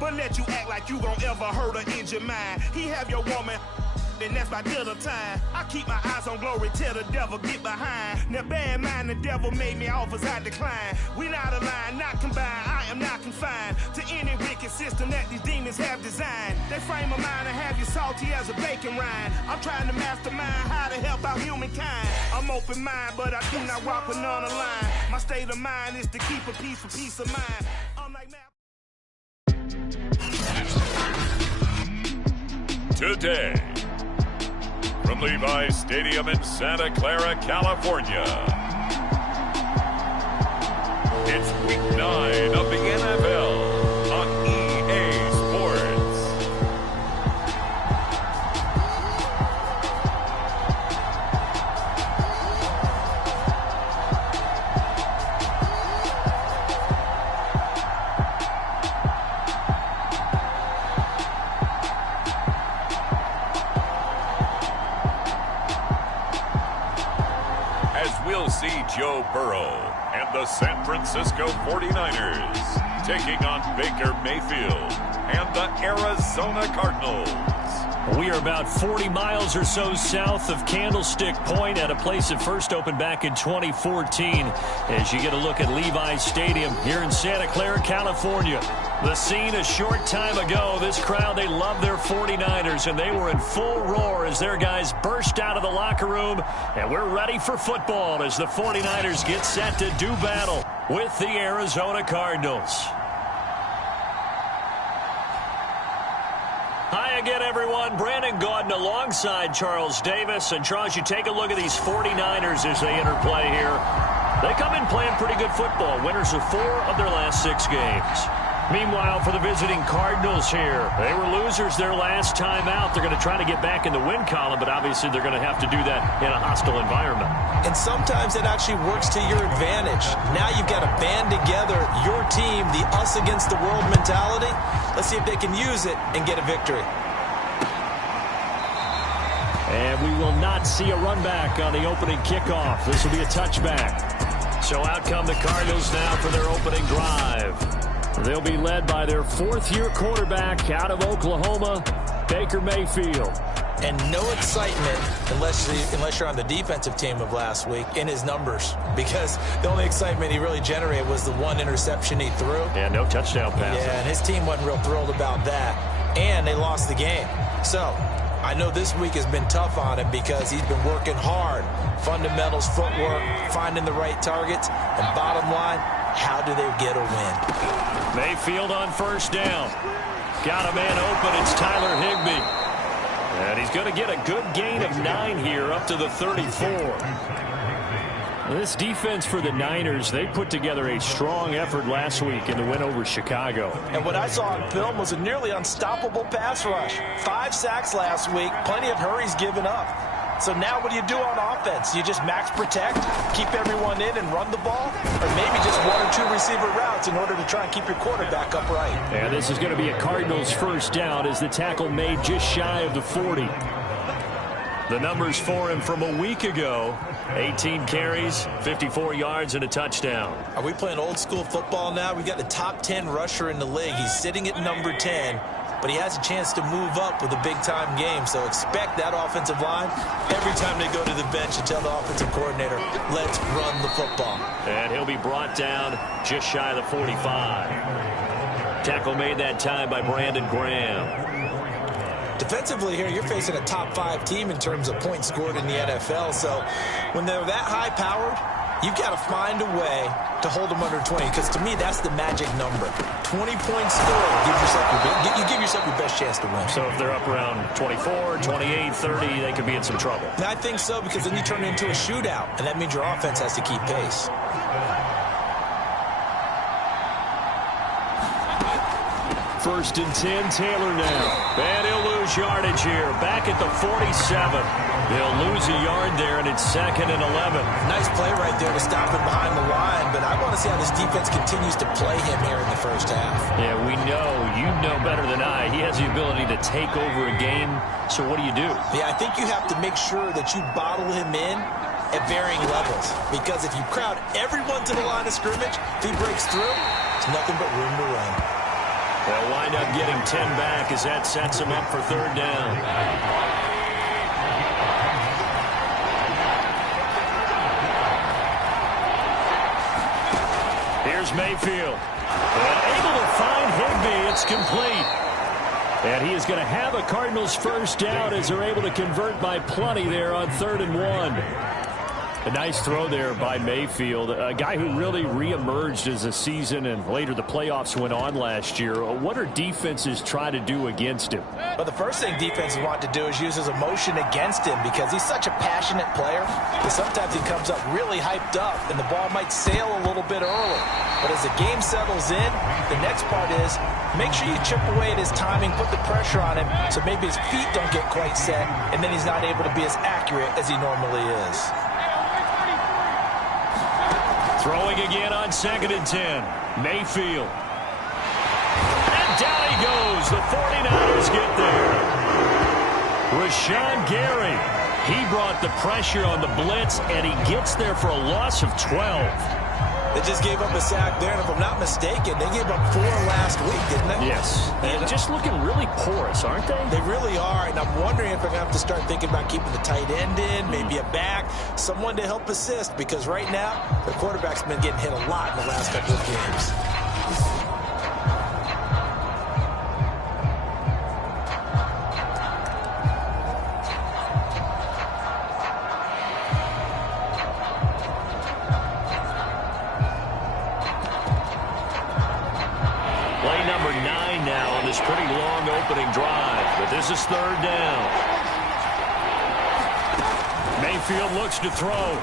but let you act like you gon' ever hurt or injure mine. He have your woman, and that's by dinner time. I keep my eyes on glory, tell the devil get behind. Now bad mind, the devil made me offers I decline. We not aligned, not combined, I am not confined to any wicked system that these demons have designed. They frame a mind and have you salty as a bacon rind. I'm trying to mastermind how to help out humankind. I'm open mind, but I do not walk with none aligned. My state of mind is to keep a peace for peace of mind. Today, from Levi's Stadium in Santa Clara, California, it's Week 9 of the NFL on EA Sports. We'll see Joe Burrow and the San Francisco 49ers taking on Baker Mayfield and the Arizona Cardinals. We are about 40 miles or so south of Candlestick Point at a place that first opened back in 2014 as you get a look at Levi's Stadium here in Santa Clara, California. The scene a short time ago, this crowd, they love their 49ers, and they were in full roar as their guys burst out of the locker room, and we're ready for football as the 49ers get set to do battle with the Arizona Cardinals. Hi again, everyone. Brandon Gaudin alongside Charles Davis. And, Charles, you take a look at these 49ers as they interplay here. They come in playing pretty good football. Winners of 4 of their last 6 games. Meanwhile, for the visiting Cardinals here, they were losers their last time out. They're going to try to get back in the win column, but obviously they're going to have to do that in a hostile environment. And sometimes it actually works to your advantage. Now you've got to band together your team, the us against the world mentality. Let's see if they can use it and get a victory. And we will not see a run back on the opening kickoff. This will be a touchback. So out come the Cardinals now for their opening drive. They'll be led by their 4th-year quarterback out of Oklahoma, Baker Mayfield. And no excitement unless you're on the defensive team of last week in his numbers, because the only excitement he really generated was the 1 interception he threw. Yeah, no touchdown pass. Yeah, and his team wasn't real thrilled about that. And they lost the game. So I know this week has been tough on him because he's been working hard. Fundamentals, footwork, finding the right targets, and bottom line, how do they get a win? Mayfield on first down. Got a man open. It's Tyler Higbee. And he's going to get a good gain of 9 here up to the 34. This defense for the Niners, they put together a strong effort last week in the win over Chicago. And what I saw on film was a nearly unstoppable pass rush. 5 sacks last week, plenty of hurries given up. So now what do you do on offense? You just max protect, keep everyone in and run the ball? Or maybe just 1 or 2 receiver routes in order to try and keep your quarterback upright? And this is going to be a Cardinals first down as the tackle made just shy of the 40. The numbers for him from a week ago, 18 carries, 54 yards, and a touchdown. Are we playing old school football now? We've got the top 10 rusher in the league. He's sitting at number 10. But he has a chance to move up with a big-time game. So expect that offensive line every time they go to the bench and tell the offensive coordinator, let's run the football. And he'll be brought down just shy of the 45. Tackle made that time by Brandon Graham. Defensively here, you're facing a top 5 team in terms of points scored in the NFL. So when they're that high-powered, you've got to find a way to hold them under 20, because to me, that's the magic number. 20 points scored, you give yourself your best chance to win. So if they're up around 24, 28, 30, they could be in some trouble. And I think so, because then you turn it into a shootout, and that means your offense has to keep pace. First and 10, Taylor now. And he'll lose yardage here. Back at the 47. They'll lose a yard there, and it's 2nd and 11. Nice play right there to stop him behind the line, but I want to see how this defense continues to play him here in the first half. Yeah, we know. You know better than I. He has the ability to take over a game, so what do you do? Yeah, I think you have to make sure that you bottle him in at varying levels, because if you crowd everyone to the line of scrimmage, if he breaks through, it's nothing but room to run. They'll wind wind up getting 10 back as that sets him up for third down. Here's Mayfield. Able to find Higbee. It's complete. And he is going to have a Cardinals first down as they're able to convert by plenty there on 3rd and 1. A nice throw there by Mayfield, a guy who really reemerged as the season and later the playoffs went on last year. What are defenses trying to do against him? Well, the first thing defenses want to do is use his emotion against him because he's such a passionate player that sometimes he comes up really hyped up and the ball might sail a little bit early. But as the game settles in, the next part is make sure you chip away at his timing, put the pressure on him so maybe his feet don't get quite set and then he's not able to be as accurate as he normally is. Throwing again on 2nd and 10. Mayfield. And down he goes. The 49ers get there. Rashawn Gary. He brought the pressure on the blitz, and he gets there for a loss of 12. They just gave up a sack there, and if I'm not mistaken, they gave up 4 last week, didn't they? Yes. And just looking really porous, aren't they? They really are, and I'm wondering if they're going to have to start thinking about keeping the tight end in, maybe a back, someone to help assist, because right now, the quarterback's been getting hit a lot in the last couple of games. Pretty long opening drive, but this is 3rd down. Mayfield looks to throw. All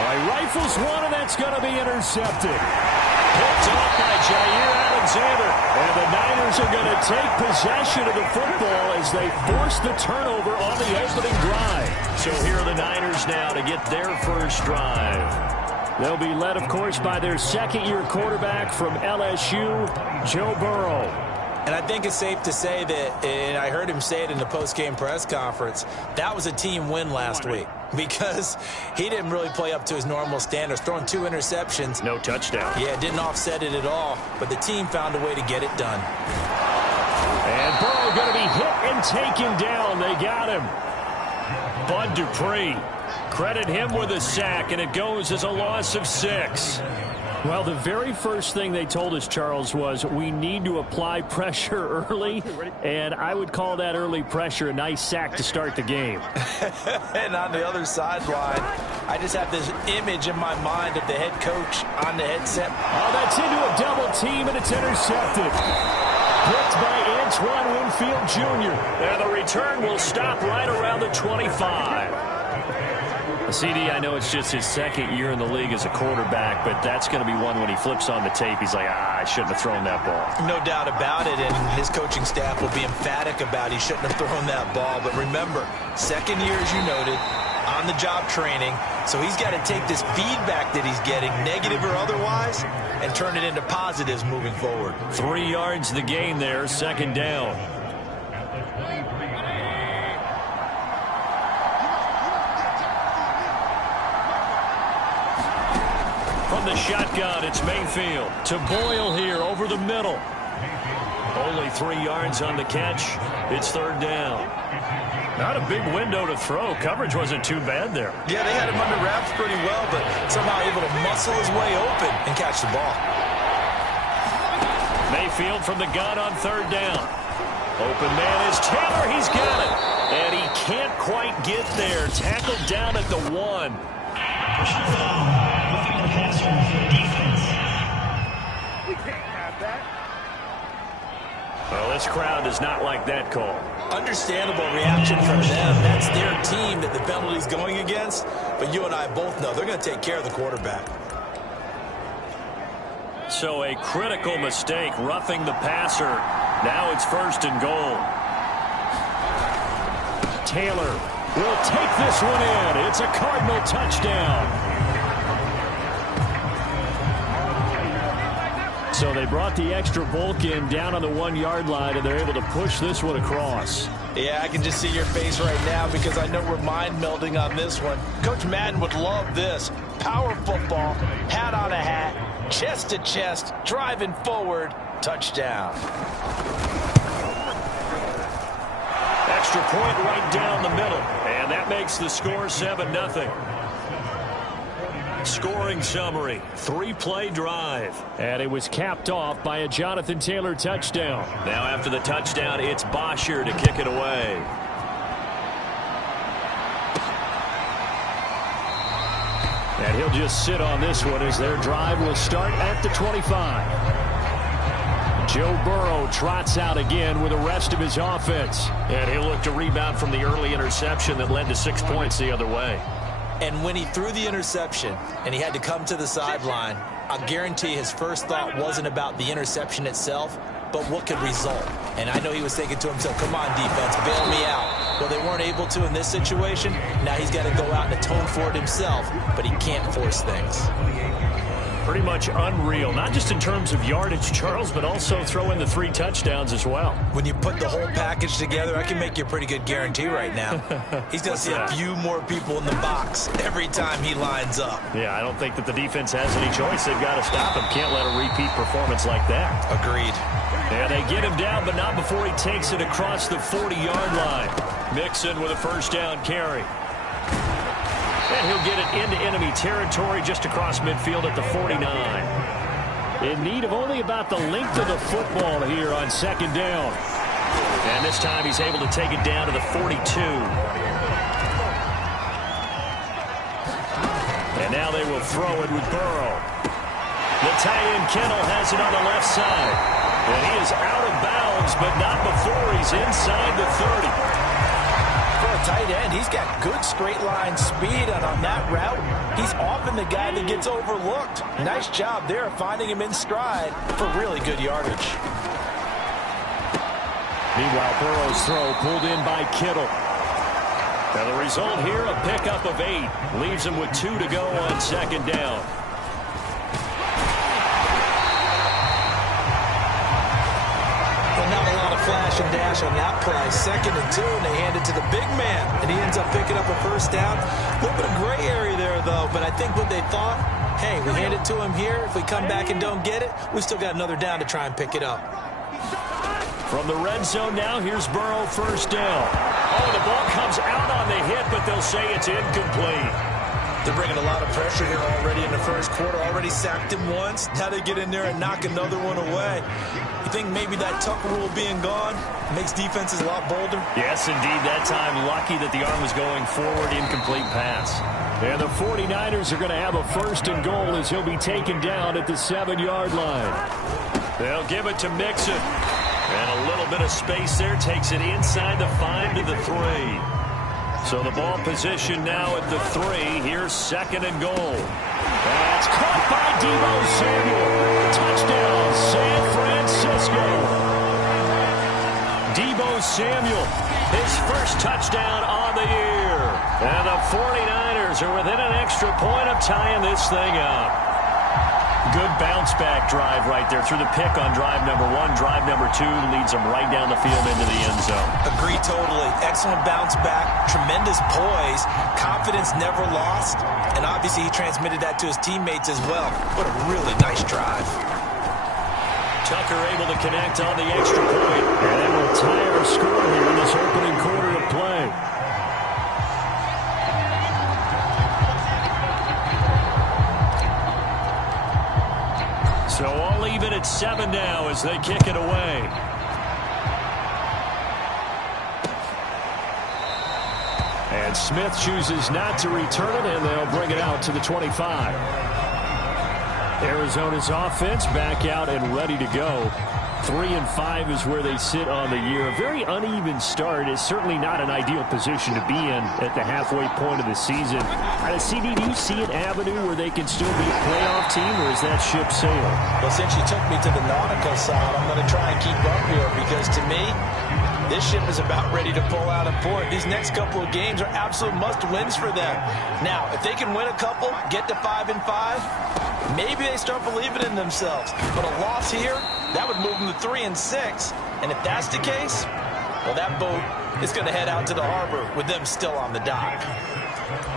right, rifles one, and that's going to be intercepted. Picked off by Jair Alexander, and the Niners are going to take possession of the football as they force the turnover on the opening drive. So here are the Niners now to get their first drive. They'll be led, of course, by their second-year quarterback from LSU, Joe Burrow. And I think it's safe to say that, and I heard him say it in the post-game press conference, that was a team win last week because he didn't really play up to his normal standards, throwing 2 interceptions. No touchdown. Yeah, didn't offset it at all, but the team found a way to get it done. And Burrow going to be hit and taken down. They got him. Bud Dupree. Credit him with a sack, and it goes as a loss of 6. Well, the very first thing they told us, Charles, was we need to apply pressure early, and I would call that early pressure a nice sack to start the game. And on the other sideline, I just have this image in my mind of the head coach on the headset. Oh, that's into a double team, and it's intercepted. Picked by Antoine Winfield Jr. And the return will stop right around the 25. CD, I know it's just his second year in the league as a quarterback, but that's going to be one when he flips on the tape, he's like, I shouldn't have thrown that ball. No doubt about it, and his coaching staff will be emphatic about he shouldn't have thrown that ball. But remember, second year, as you noted, on-the-job training, so he's got to take this feedback that he's getting, negative or otherwise, and turn it into positives moving forward. 3 yards the gain there, 2nd down. From the shotgun, it's Mayfield to Boyle here over the middle. Only 3 yards on the catch. It's 3rd down. Not a big window to throw. Coverage wasn't too bad there. Yeah, they had him under wraps pretty well, but somehow able to muscle his way open and catch the ball. Mayfield from the gun on 3rd down. Open man is Taylor. He's got it. And he can't quite get there. Tackled down at the 1. Well, this crowd does not like that call. Understandable reaction from them. That's their team that the penalty's going against. But you and I both know they're going to take care of the quarterback. So a critical mistake, roughing the passer. Now it's 1st and goal. Taylor will take this one in. It's a Cardinal touchdown. So they brought the extra bulk in down on the 1-yard line, and they're able to push this one across. Yeah, I can just see your face right now because I know we're mind melding on this one. Coach Madden would love this. Power football, hat on a hat, chest to chest, driving forward, touchdown. Extra point right down the middle, and that makes the score 7-0. Scoring summary, 3-play drive. And it was capped off by a Jonathan Taylor touchdown. Now after the touchdown, it's Bosher to kick it away. And he'll just sit on this one as their drive will start at the 25. Joe Burrow trots out again with the rest of his offense. And he'll look to rebound from the early interception that led to 6 points the other way. And when he threw the interception and he had to come to the sideline, I guarantee his first thought wasn't about the interception itself, but what could result. And I know he was thinking to himself, come on, defense, bail me out. Well, they weren't able to in this situation. Now he's got to go out and atone for it himself, but he can't force things. Pretty much unreal, not just in terms of yardage, Charles, but also throw in the 3 touchdowns as well. When you put the whole package together, I can make you a pretty good guarantee right now. He's going to see a few more people in the box every time he lines up. Yeah, I don't think that the defense has any choice. They've got to stop him. Can't let a repeat performance like that. Agreed. And they get him down, but not before he takes it across the 40-yard line. Mixon with a first down carry. And he'll get it into enemy territory just across midfield at the 49. In need of only about the length of the football here on second down. And this time he's able to take it down to the 42. And now they will throw it with Burrow. The tight end Kennel has it on the left side. And he is out of bounds, but not before he's inside the 30. For a tight end, he's got good straight line speed, and on that route, he's often the guy that gets overlooked. Nice job there finding him in stride for really good yardage. Meanwhile, Burrow's throw pulled in by Kittle. Now the result here, a pickup of 8. Leaves him with 2 to go on second down. Flash and dash on that play. 2nd and 2, and they hand it to the big man, and he ends up picking up a first down. A little bit of gray area there, though, but I think what they thought, hey, we hand it to him here. If we come back and don't get it, we still got another down to try and pick it up. From the red zone now, here's Burrow, first down. Oh, the ball comes out on the hit, but they'll say it's incomplete. They're bringing a lot of pressure here already in the first quarter. Already sacked him once. Now they get in there and knock another one away. You think maybe that tuck rule being gone makes defenses a lot bolder? Yes, indeed. That time, lucky that the arm was going forward, incomplete pass. And the 49ers are going to have a first and goal as he'll be taken down at the 7-yard line. They'll give it to Mixon. And a little bit of space there takes it inside the 5 to the 3. So the ball position now at the 3. Here's 2nd and goal. That's caught by Deebo Samuel. Touchdown, San Francisco. Deebo Samuel, his first touchdown on the year. And the 49ers are within an extra point of tying this thing up. Good bounce-back drive right there through the pick on drive number 1. Drive number 2 leads them right down the field into the end zone. Agree totally. Excellent bounce-back, tremendous poise, confidence never lost, and obviously he transmitted that to his teammates as well. What a really nice drive. Tucker able to connect on the extra point. And that will tie our score here in this opening quarter of play. So all even at 7 now as they kick it away. And Smith chooses not to return it, and they'll bring it out to the 25. Arizona's offense back out and ready to go. 3-5 is where they sit on the year. A very uneven start is certainly not an ideal position to be in at the halfway point of the season. CD, do you see an avenue where they can still be a playoff team, or is that ship sailed? Well, since you took me to the nautical side, I'm going to try and keep up here because to me, this ship is about ready to pull out of port. These next couple of games are absolute must-wins for them. Now, if they can win a couple, get to 5-5, maybe they start believing in themselves. But a loss here, that would move them to 3-6. And if that's the case, well, that boat is going to head out to the harbor with them still on the dock.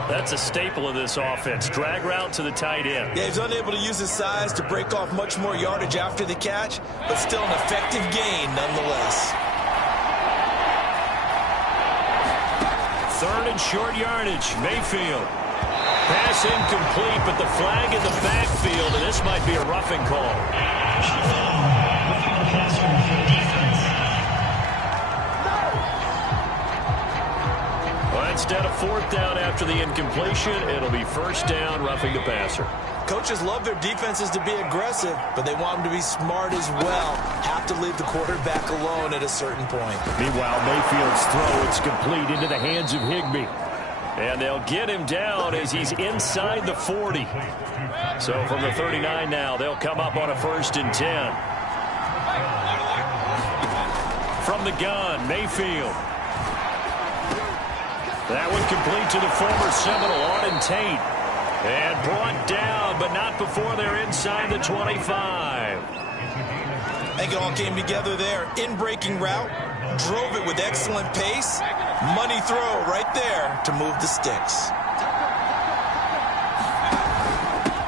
That's a staple of this offense. Drag route to the tight end. Yeah, he's unable to use his size to break off much more yardage after the catch, but still an effective gain nonetheless. Third and short yardage. Mayfield. Pass incomplete, but the flag in the backfield, and this might be a roughing call. Well, instead of fourth down after the incompletion, it'll be first down, roughing the passer. Coaches love their defenses to be aggressive, but they want them to be smart as well. Have to leave the quarterback alone at a certain point. Meanwhile, Mayfield's throw is complete into the hands of Higbee. And they'll get him down as he's inside the 40. So from the 39 now, they'll come up on a 1st and 10. From the gun, Mayfield. That one complete to the former Seminole, Auden Tate. And brought down, but not before they're inside the 25. I think it all came together there. In-breaking route, drove it with excellent pace. Money throw right there to move the sticks.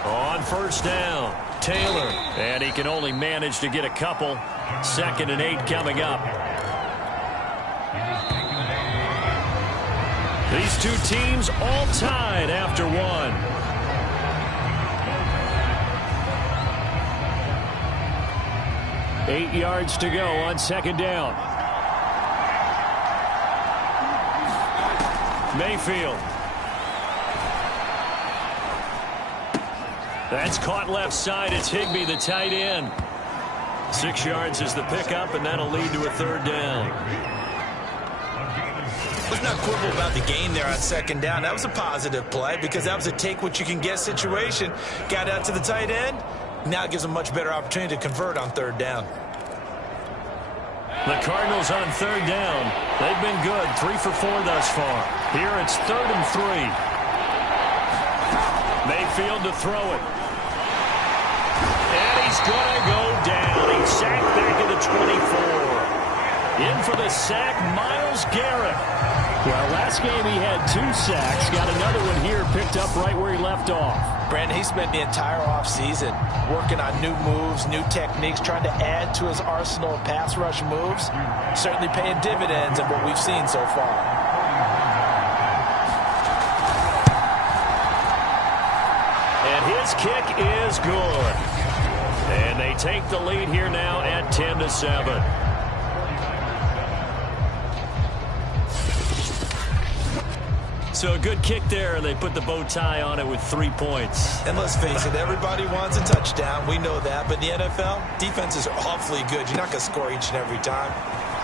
On first down, Taylor. And he can only manage to get a couple. 2nd and 8 coming up. These two teams all tied after one. Eight yards to go on 2nd down. Mayfield. That's caught left side. It's Higbee, the tight end. 6 yards is the pickup, and that'll lead to a 3rd down. Let's not quibble about the gain there on 2nd down. That was a positive play because that was a take-what-you-can-get situation. Got out to the tight end. Now it gives them a much better opportunity to convert on 3rd down. The Cardinals on 3rd down. They've been good. 3 for 4 thus far. Here it's 3rd and 3. Mayfield to throw it. And he's going to go down. He's sacked back at the 24. In for the sack, Myles Garrett. Well, last game he had 2 sacks. Got another one here picked up right where he left off. Brandon, he spent the entire offseason working on new moves, new techniques, trying to add to his arsenal of pass rush moves. Certainly paying dividends in what we've seen so far. And his kick is good. And they take the lead here now at 10-7. So a good kick there, and they put the bow tie on it with 3 points. And let's face it, everybody wants a touchdown. We know that. But in the NFL, defenses are awfully good. You're not going to score each and every time.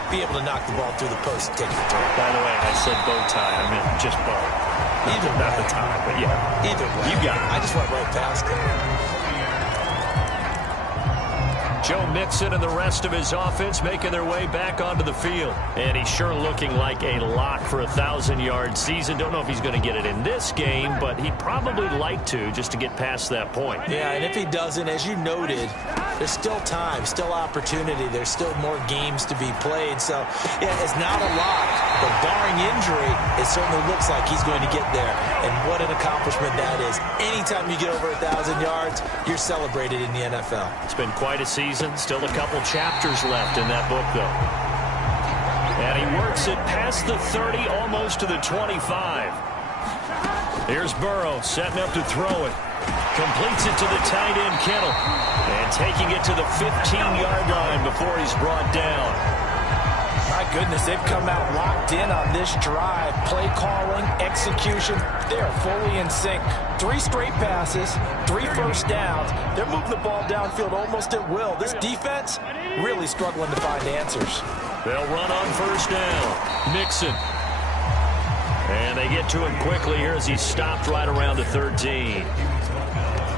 Be able to knock the ball through the post and take the throw. By the way, I said bow tie. I meant just bow. Either not the tie, but yeah. Either way. You got it. I just went right past it. Joe Mixon and the rest of his offense making their way back onto the field. And he's sure looking like a lock for a 1,000-yard season. Don't know if he's going to get it in this game, but he'd probably like to just to get past that point. Yeah, and if he doesn't, as you noted, there's still time, still opportunity. There's still more games to be played. So, yeah, it's not a lock, but barring injury, it certainly looks like he's going to get there. And what an accomplishment that is. Anytime you get over 1,000 yards, you're celebrated in the NFL. It's been quite a season. Still a couple chapters left in that book, though. And he works it past the 30, almost to the 25. Here's Burrow setting up to throw it. Completes it to the tight end, Kittle. And taking it to the 15-yard line before he's brought down. My goodness, they've come out locked in on this drive. Play calling, execution, they are fully in sync. 3 straight passes, 3 first downs. They're moving the ball downfield almost at will. This defense really struggling to find answers. They'll run on first down. Mixon. And they get to him quickly here as he's stopped right around the 13.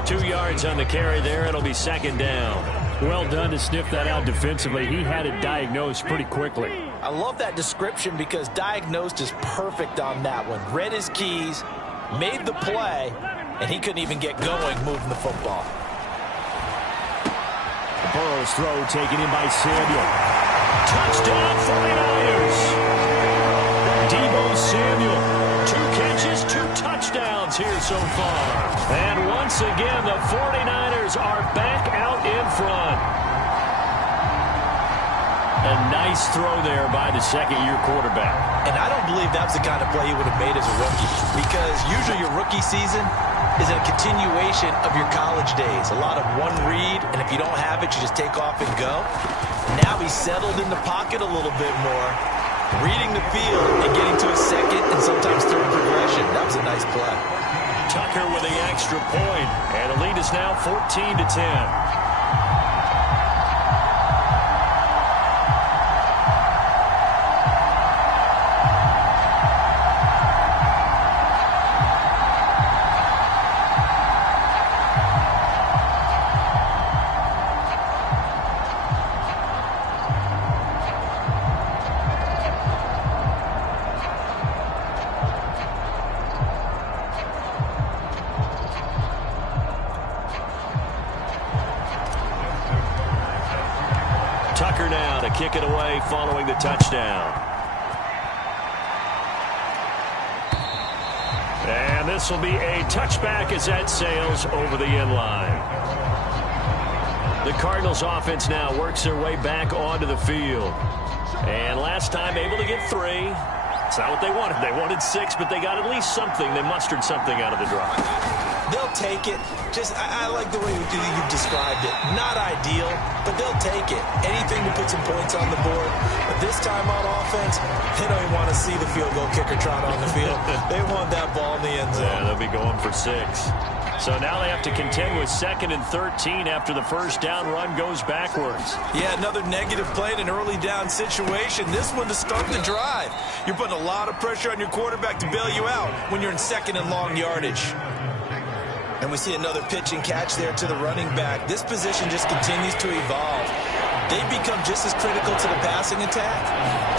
2 yards on the carry there. It'll be 2nd down. Well done to sniff that out defensively. He had it diagnosed pretty quickly. I love that description because diagnosed is perfect on that one. Read his keys, made the play, and he couldn't even get going moving the football. Burrow's throw taken in by Samuel. Touchdown 49ers. Deebo Samuel 2 catches, 2 touchdowns here so far. And once again, the 49ers are back out in front. A nice throw there by the second-year quarterback. And I don't believe that was the kind of play he would have made as a rookie, because usually your rookie season is a continuation of your college days. A lot of one read, and if you don't have it, you just take off and go. Now he's settled in the pocket a little bit more, reading the field and getting to his second and sometimes third progression. That was a nice play. Tucker with the extra point, and the lead is now 14-10. Tucker now to kick it away following the touchdown. And this will be a touchback as that sails over the end line. The Cardinals offense now works their way back onto the field. And last time able to get 3. It's not what they wanted. They wanted 6, but they got at least something. They mustered something out of the drive. They'll take it. I like the way you've described it. Not ideal, but they'll take it. Anything to put some points on the board. But this time on offense, they don't even want to see the field goal kicker trot on the field. They want that ball in the end zone. Yeah, they'll be going for 6. So now they have to contend with 2nd and 13 after the first down run goes backwards. Yeah, another negative play in an early down situation. This one to start the drive. You're putting a lot of pressure on your quarterback to bail you out when you're in 2nd and long yardage. And we see another pitch and catch there to the running back. This position just continues to evolve. They've become just as critical to the passing attack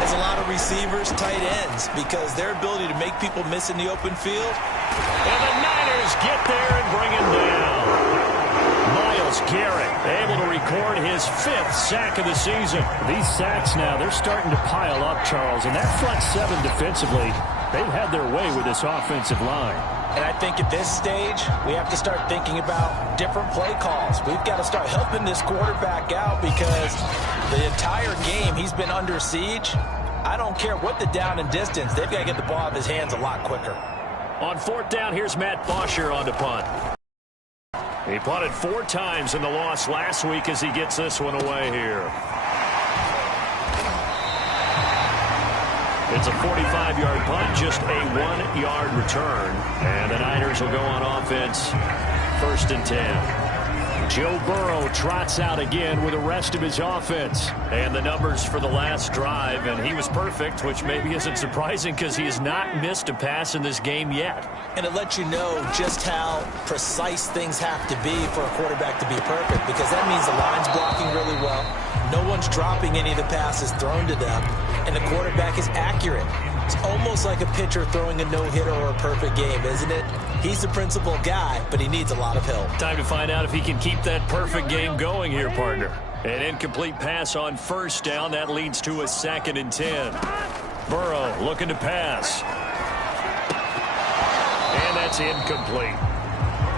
as a lot of receivers, tight ends, because their ability to make people miss in the open field. And the Niners get there and bring him down. Myles Garrett able to record his 5th sack of the season. These sacks now, they're starting to pile up, Charles, and that front 7 defensively, they've had their way with this offensive line. And I think at this stage, we have to start thinking about different play calls. We've got to start helping this quarterback out because the entire game he's been under siege. I don't care what the down and distance. They've got to get the ball out of his hands a lot quicker. On 4th down, here's Matt Bosher on to punt. He punted 4 times in the loss last week as he gets this one away here. It's a 45-yard punt, just a 1-yard return. And the Niners will go on offense, 1st and 10. Joe Burrow trots out again with the rest of his offense. And the numbers for the last drive, and he was perfect, which maybe isn't surprising because he has not missed a pass in this game yet. And it lets you know just how precise things have to be for a quarterback to be perfect, because that means the line's blocking really well. No one's dropping any of the passes thrown to them, and the quarterback is accurate. It's almost like a pitcher throwing a no-hitter or a perfect game, isn't it? He's the principal guy, but he needs a lot of help. Time to find out if he can keep that perfect game going here, partner. An incomplete pass on 1st down. That leads to a 2nd and 10. Burrow looking to pass. And that's incomplete.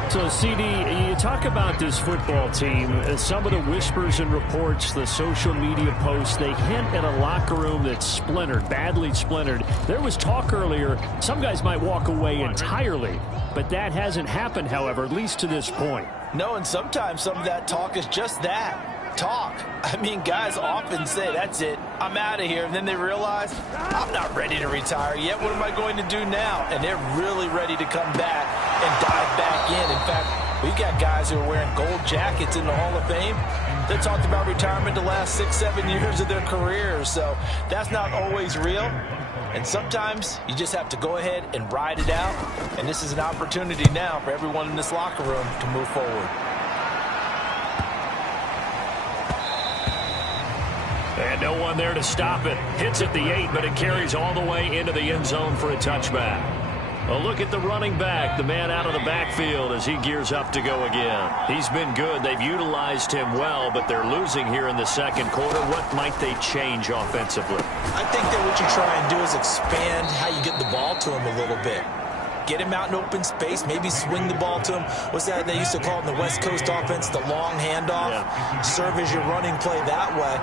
So, CD, you talk about this football team, some of the whispers and reports, the social media posts, they hint at a locker room that's splintered, badly splintered. There was talk earlier, some guys might walk away entirely, but that hasn't happened, however, at least to this point. No, and sometimes some of that talk is just that. Talk. I mean, guys often say, that's it, I'm out of here, and then they realize, I'm not ready to retire yet. What am I going to do now? And they're really ready to come back and dive back in. In fact, we've got guys who are wearing gold jackets in the Hall of Fame that talked about retirement the last 6-7 years of their careers. So that's not always real. And sometimes you just have to go ahead and ride it out. And this is an opportunity now for everyone in this locker room to move forward. And no one there to stop it. Hits at the 8, but it carries all the way into the end zone for a touchback. A look at the running back, the man out of the backfield as he gears up to go again. He's been good. They've utilized him well, but they're losing here in the second quarter. What might they change offensively? I think that what you try and do is expand how you get the ball to him a little bit. Get him out in open space, maybe swing the ball to him. What's that they used to call in the West Coast offense, the long handoff? Yeah. Serve as your running play that way,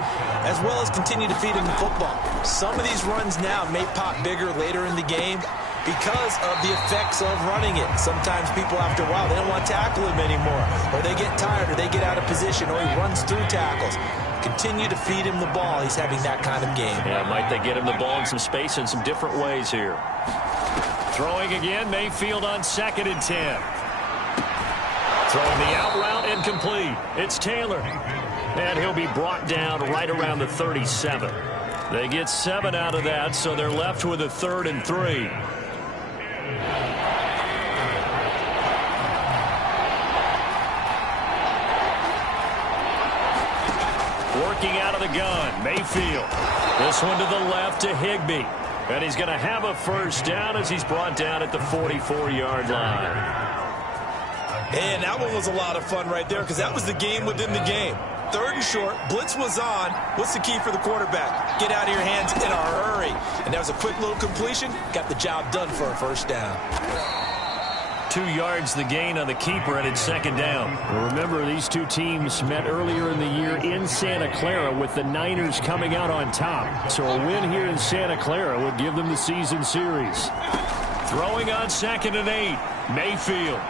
as well as continue to feed him the football. Some of these runs now may pop bigger later in the game because of the effects of running it. Sometimes people, after a while, they don't want to tackle him anymore, or they get tired, or they get out of position, or he runs through tackles. Continue to feed him the ball. He's having that kind of game. Yeah, might they get him the ball in some space in some different ways here. Throwing again, Mayfield on 2nd and 10. Throwing the out route, incomplete. It's Taylor. And he'll be brought down right around the 37. They get 7 out of that, so they're left with a 3rd and 3. Working out of the gun, Mayfield. This one to the left to Higbee. And he's going to have a first down as he's brought down at the 44-yard line. And that one was a lot of fun right there because that was the game within the game. 3rd and short, blitz was on. What's the key for the quarterback? Get out of your hands in a hurry. And that was a quick little completion. Got the job done for a first down. 2 yards the gain on the keeper, and it's 2nd down. Well, remember, these two teams met earlier in the year in Santa Clara with the Niners coming out on top. So a win here in Santa Clara would give them the season series. Throwing on 2nd and 8, Mayfield.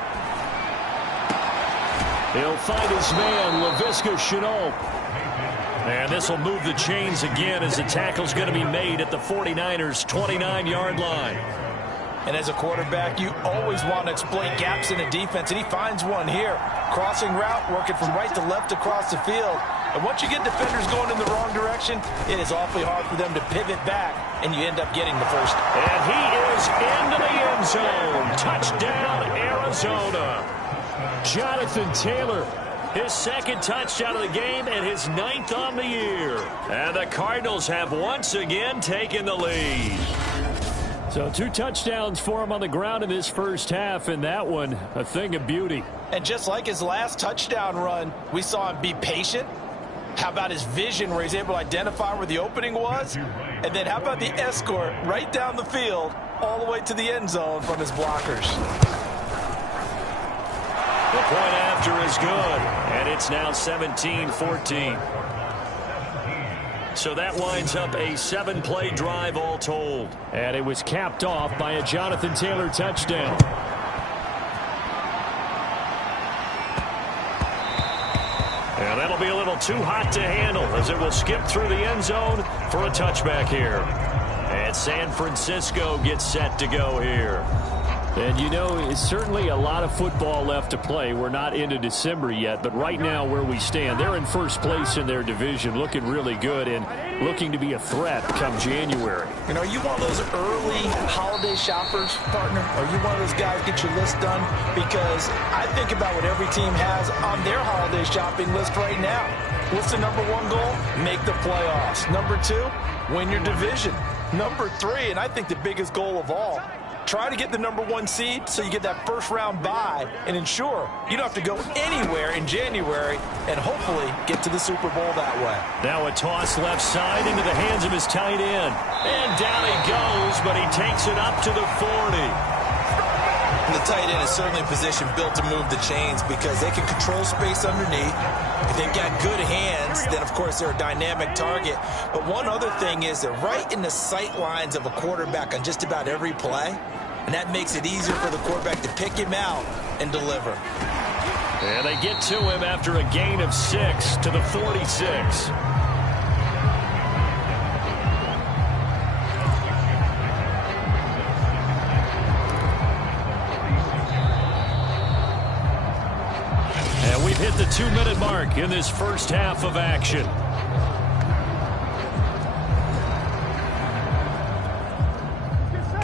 He'll find his man, Laviska Shenault. And this will move the chains again as the tackle's going to be made at the 49ers' 29-yard line. And as a quarterback, you always want to exploit gaps in the defense, and he finds one here. Crossing route, working from right to left across the field. And once you get defenders going in the wrong direction, it is awfully hard for them to pivot back, and you end up getting the first. And he is into the end zone. Touchdown, Arizona. Jonathan Taylor, his 2nd touchdown of the game and his 9th on the year. And the Cardinals have once again taken the lead. So 2 touchdowns for him on the ground in this first half, and that one a thing of beauty. And just like his last touchdown run, we saw him be patient. How about his vision where he's able to identify where the opening was? And then how about the escort right down the field all the way to the end zone from his blockers? The point after is good, and it's now 17-14. So that winds up a 7-play drive all told. And it was capped off by a Jonathan Taylor touchdown. And that'll be a little too hot to handle as it will skip through the end zone for a touchback here. And San Francisco gets set to go here. And, you know, it's certainly a lot of football left to play. We're not into December yet, but right now where we stand, they're in first place in their division, looking really good and looking to be a threat come January. You know, are you one of those early holiday shoppers, partner? Are you one of those guys get your list done? Because I think about what every team has on their holiday shopping list right now. What's the number 1 goal? Make the playoffs. Number 2, win your division. Number 3, and I think the biggest goal of all, try to get the number 1 seed so you get that first round bye and ensure you don't have to go anywhere in January and hopefully get to the Super Bowl that way. Now a toss left side into the hands of his tight end. And down he goes, but he takes it up to the 40. And the tight end is certainly a position built to move the chains because they can control space underneath. If they've got good hands, then, of course, they're a dynamic target. But one other thing is they're right in the sight lines of a quarterback on just about every play. And that makes it easier for the quarterback to pick him out and deliver. And they get to him after a gain of 6 to the 46. And we've hit the 2-minute mark in this first half of action.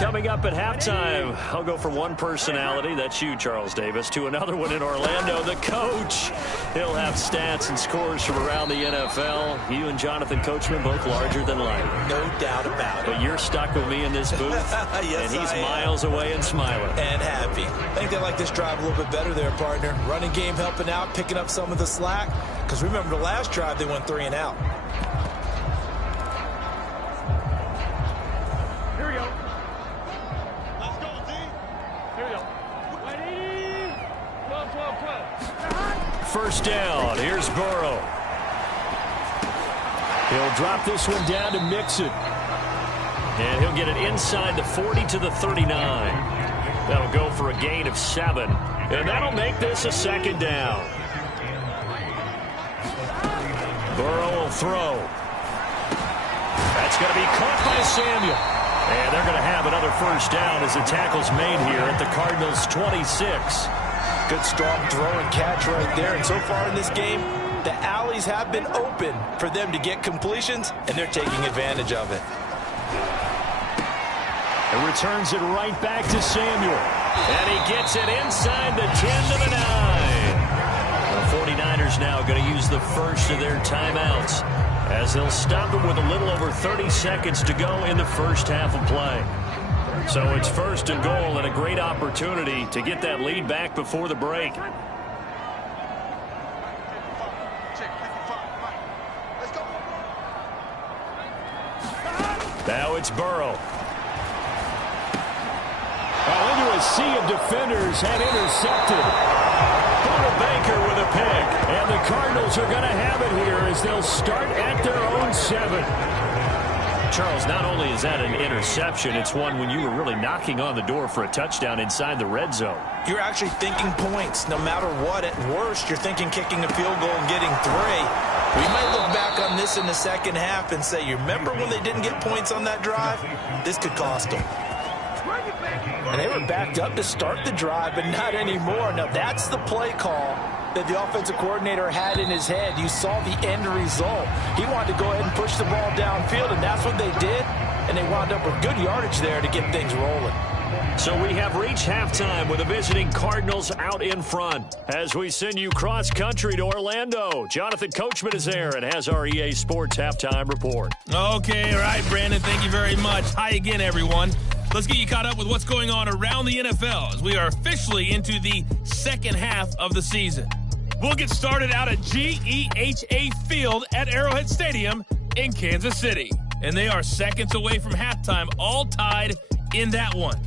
Coming up at halftime, I'll go from one personality, that's you, Charles Davis, to another one in Orlando, the coach. He'll have stats and scores from around the NFL. You and Jonathan Coachman, both larger than life. No doubt about it. But you're stuck with me in this booth, yes, and he's miles away and smiling. And happy. I think they like this drive a little bit better there, partner. Running game helping out, picking up some of the slack. Because remember, the last drive, they went 3 and out. Here we go. Let's go, D. Here we go. Ready? 12, 12, 12. First down. Here's Burrow. He'll drop this one down to Mixon. And he'll get it inside the 40 to the 39. That'll go for a gain of 7. And that'll make this a second down. Burrow will throw. That's going to be caught by Samuel. And they're going to have another first down as the tackle's made here at the Cardinals' 26. Good strong throw and catch right there. And so far in this game, the alleys have been open for them to get completions, and they're taking advantage of it. And returns it right back to Samuel. And he gets it inside the 10 to the 9. The 49ers now going to use the first of their timeouts as they'll stop it with a little over 30 seconds to go in the first half of play. So it's first and goal and a great opportunity to get that lead back before the break. Now it's Burrow. Into a sea of defenders and intercepted. Budda Baker with a pick. And the Cardinals are going to have it here as they'll start at their own 7. Charles, not only is that an interception, it's one when you were really knocking on the door for a touchdown inside the red zone. You're actually thinking points. No matter what, at worst, you're thinking kicking a field goal and getting 3. We might look back on this in the second half and say, you remember when they didn't get points on that drive? This could cost them. And they were backed up to start the drive, but not anymore. Now, that's the play call that the offensive coordinator had in his head. You saw the end result. He wanted to go ahead and push the ball downfield, and that's what they did. And they wound up with good yardage there to get things rolling. So we have reached halftime with the visiting Cardinals out in front. As we send you cross-country to Orlando, Jonathan Coachman is there and has our EA Sports halftime report. Okay, all right, Brandon, thank you very much. Hi again, everyone. Let's get you caught up with what's going on around the NFL as we are officially into the second half of the season. We'll get started out at GEHA Field at Arrowhead Stadium in Kansas City. And they are seconds away from halftime, all tied in that one.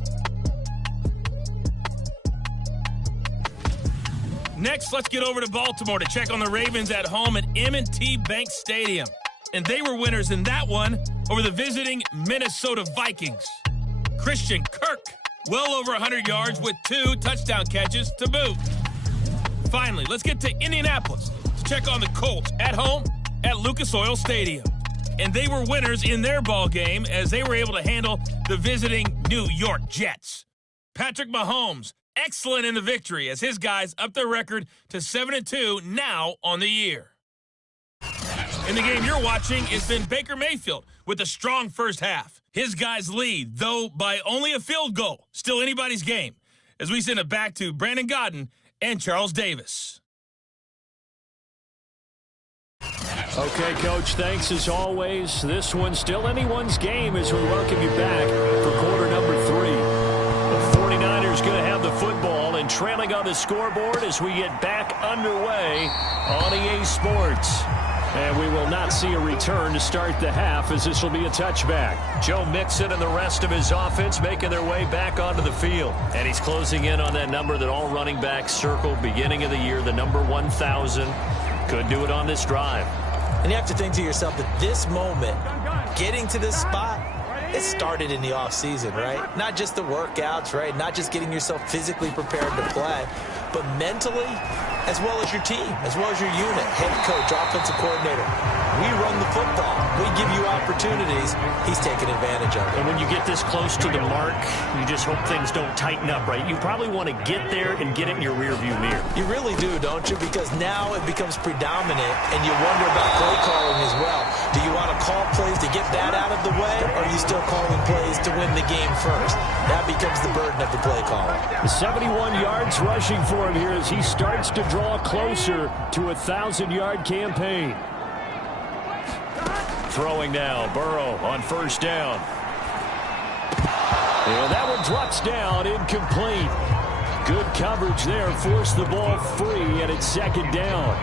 Next, let's get over to Baltimore to check on the Ravens at home at M&T Bank Stadium. And they were winners in that one over the visiting Minnesota Vikings. Christian Kirk, well over 100 yards with 2 touchdown catches to boot. Finally, let's get to Indianapolis to check on the Colts at home at Lucas Oil Stadium. And they were winners in their ball game as they were able to handle the visiting New York Jets. Patrick Mahomes, excellent in the victory as his guys up their record to 7-2 now on the year. In the game you're watching, it's been Baker Mayfield with a strong first half. His guys lead, though by only a field goal. Still anybody's game. As we send it back to Brandon Godden and Charles Davis. Okay, Coach, thanks as always. This one's still anyone's game as we welcome you back for quarter number 3. The 49ers going to have the football and trailing on the scoreboard as we get back underway on EA Sports. And we will not see a return to start the half as this will be a touchback. Joe Mixon and the rest of his offense making their way back onto the field. And he's closing in on that number that all running backs circled beginning of the year, the number 1,000. Could do it on this drive. And you have to think to yourself that this moment, getting to this spot, it started in the offseason, right? Not just the workouts, right? Not just getting yourself physically prepared to play, but mentally, as well as your team, as well as your unit, head coach, offensive coordinator. We run the football. We give you opportunities. He's taking advantage of it. And when you get this close to the mark, you just hope things don't tighten up, right? You probably want to get there and get it in your rearview mirror. You really do, don't you? Because now it becomes predominant, and you wonder about play calling as well. Do you want to call plays to get that out of the way, or are you still calling plays to win the game first? That becomes the burden of the play caller. 71 yards rushing for him here as he starts to draw closer to a 1,000-yard campaign. Throwing now, Burrow on first down. And that one drops down, incomplete. Good coverage there, forced the ball free, and it's second down.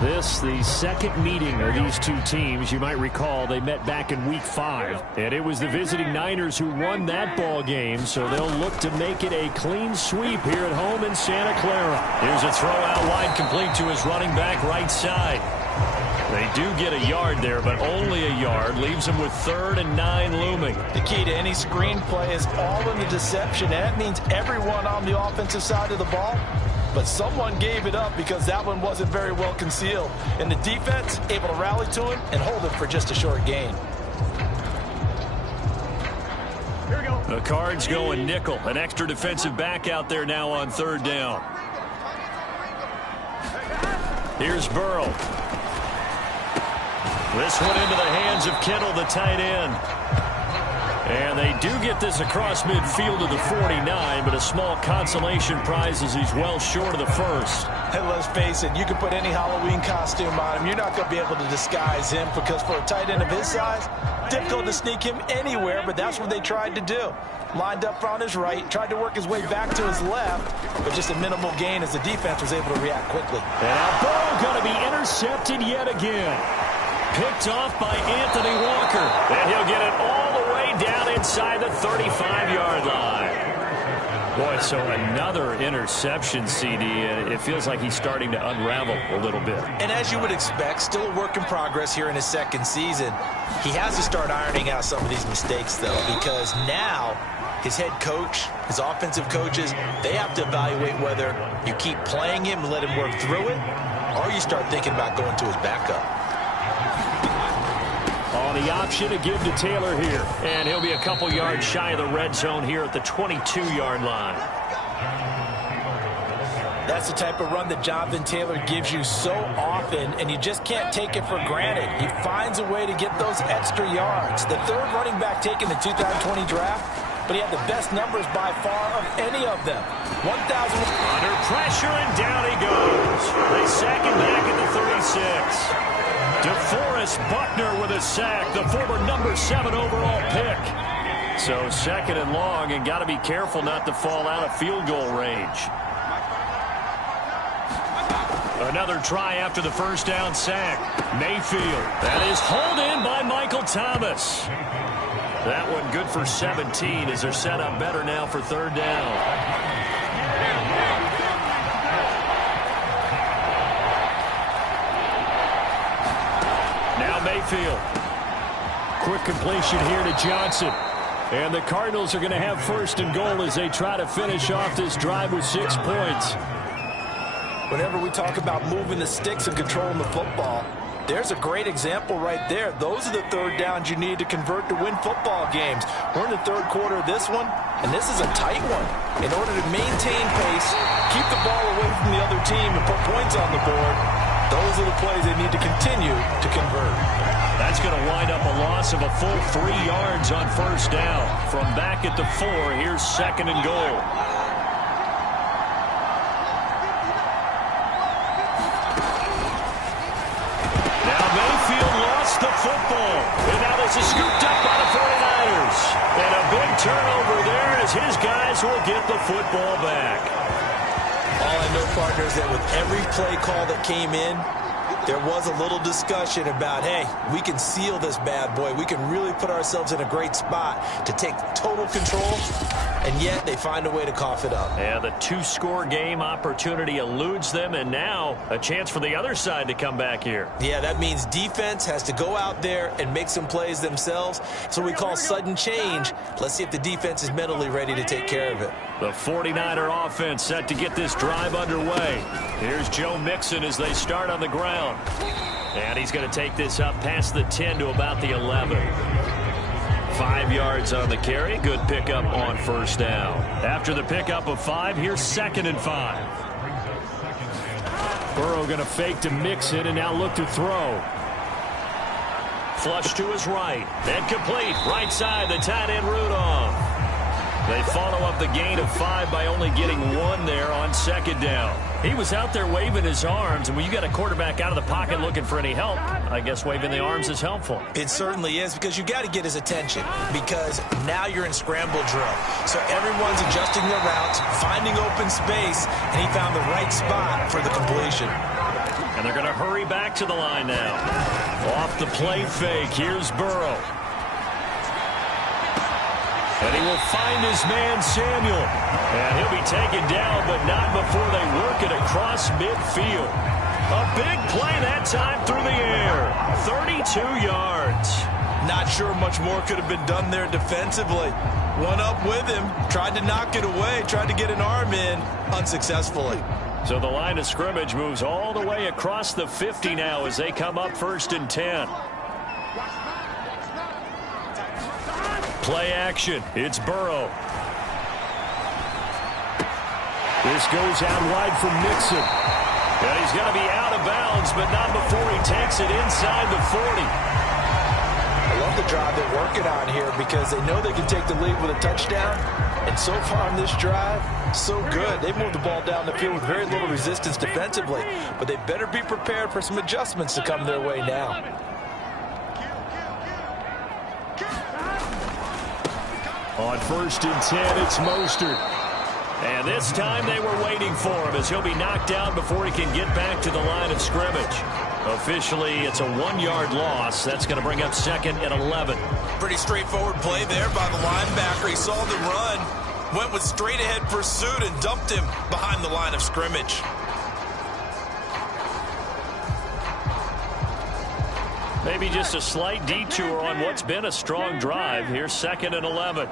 This, the second meeting of these two teams. You might recall they met back in Week 5. And it was the visiting Niners who won that ball game, so they'll look to make it a clean sweep here at home in Santa Clara. Here's a throw out wide, complete to his running back right side. They do get a yard there, but only a yard. Leaves them with 3rd and 9 looming. The key to any screen play is all in the deception. And that means everyone on the offensive side of the ball. But someone gave it up because that one wasn't very well concealed. And the defense able to rally to him and hold him for just a short gain. Here we go. The Cards going nickel. An extra defensive back out there now on 3rd down. Here's Burrow. This one into the hands of Kittle, the tight end. And they do get this across midfield to the 49, but a small consolation prize as he's well short of the first. And let's face it, you can put any Halloween costume on him. You're not going to be able to disguise him because for a tight end of his size, difficult to sneak him anywhere, but that's what they tried to do. Lined up on his right, tried to work his way back to his left, but just a minimal gain as the defense was able to react quickly. And now Burrow going to be intercepted yet again. Picked off by Anthony Walker. And he'll get it all the way down inside the 35-yard line. Boy, so another interception, CD. It feels like he's starting to unravel a little bit. And as you would expect, still a work in progress here in his second season. He has to start ironing out some of these mistakes, though, because now his head coach, his offensive coaches, they have to evaluate whether you keep playing him and let him work through it, or you start thinking about going to his backup. On the option to give to Taylor here. And he'll be a couple yards shy of the red zone here at the 22-yard line. That's the type of run that Jonathan Taylor gives you so often, and you just can't take it for granted. He finds a way to get those extra yards. The 3rd running back taken in the 2020 draft, but he had the best numbers by far of any of them. 1,000. Under pressure, and down he goes. They sack him back at the 36. DeForest Buckner with a sack, the former number 7 overall pick. So 2nd and long, and got to be careful not to fall out of field goal range. Another try after the first down sack. Mayfield. That is hauled in by Michael Thomas. That one good for 17 as they're set up better now for 3rd down. Mayfield. Quick completion here to Johnson. And the Cardinals are going to have 1st and goal as they try to finish off this drive with 6 points. Whenever we talk about moving the sticks and controlling the football, there's a great example right there. Those are the 3rd downs you need to convert to win football games. We're in the 3rd quarter of this one, and this is a tight one. In order to maintain pace, keep the ball away from the other team, and put points on the board, those are the plays they need to continue to convert. That's going to wind up a loss of a full 3 yards on 1st down. From back at the 4, here's 2nd and goal. Now Mayfield lost the football. And now this is scooped up by the 49ers. And a big turnover there as his guys will get the football back. All I know, partners, that with every play call that came in, there was a little discussion about, hey, we can seal this bad boy. We can really put ourselves in a great spot to take total control, and yet they find a way to cough it up. Yeah, the 2-score game opportunity eludes them, and now a chance for the other side to come back here. Yeah, that means defense has to go out there and make some plays themselves. So we call sudden change. Let's see if the defense is mentally ready to take care of it. The 49er offense set to get this drive underway. Here's Joe Mixon as they start on the ground. And he's going to take this up past the 10 to about the 11. 5 yards on the carry. Good pickup on 1st down. After the pickup of 5, here's 2nd and 5. Burrow going to fake to Mixon and now look to throw. Flush to his right. And complete. Right side, the tight end Rudolph. They follow up the gain of 5 by only getting 1 there on second down. He was out there waving his arms, and when you got a quarterback out of the pocket looking for any help, I guess waving the arms is helpful. It certainly is, because you got to get his attention, because now you're in scramble drill. So everyone's adjusting their routes, finding open space, and he found the right spot for the completion. And they're going to hurry back to the line now. Off the play fake, here's Burrow. And he will find his man, Samuel. And he'll be taken down, but not before they work it across midfield. A big play that time through the air. 32 yards. Not sure much more could have been done there defensively. One up with him, tried to knock it away, tried to get an arm in, unsuccessfully. So the line of scrimmage moves all the way across the 50 now as they come up 1st and 10. Play action. It's Burrow. This goes out wide for Mixon. And he's going to be out of bounds, but not before he takes it inside the 40. I love the drive they're working on here, because they know they can take the lead with a touchdown. And so far on this drive, so good. They moved the ball down the field with very little resistance defensively, but they better be prepared for some adjustments to come their way now. On 1st and 10, it's Mostert. And this time they were waiting for him, as he'll be knocked down before he can get back to the line of scrimmage. Officially, it's a 1-yard loss. That's going to bring up 2nd and 11. Pretty straightforward play there by the linebacker. He saw the run, went with straight-ahead pursuit, and dumped him behind the line of scrimmage. Maybe just a slight detour on what's been a strong drive. Here's 2nd and 11.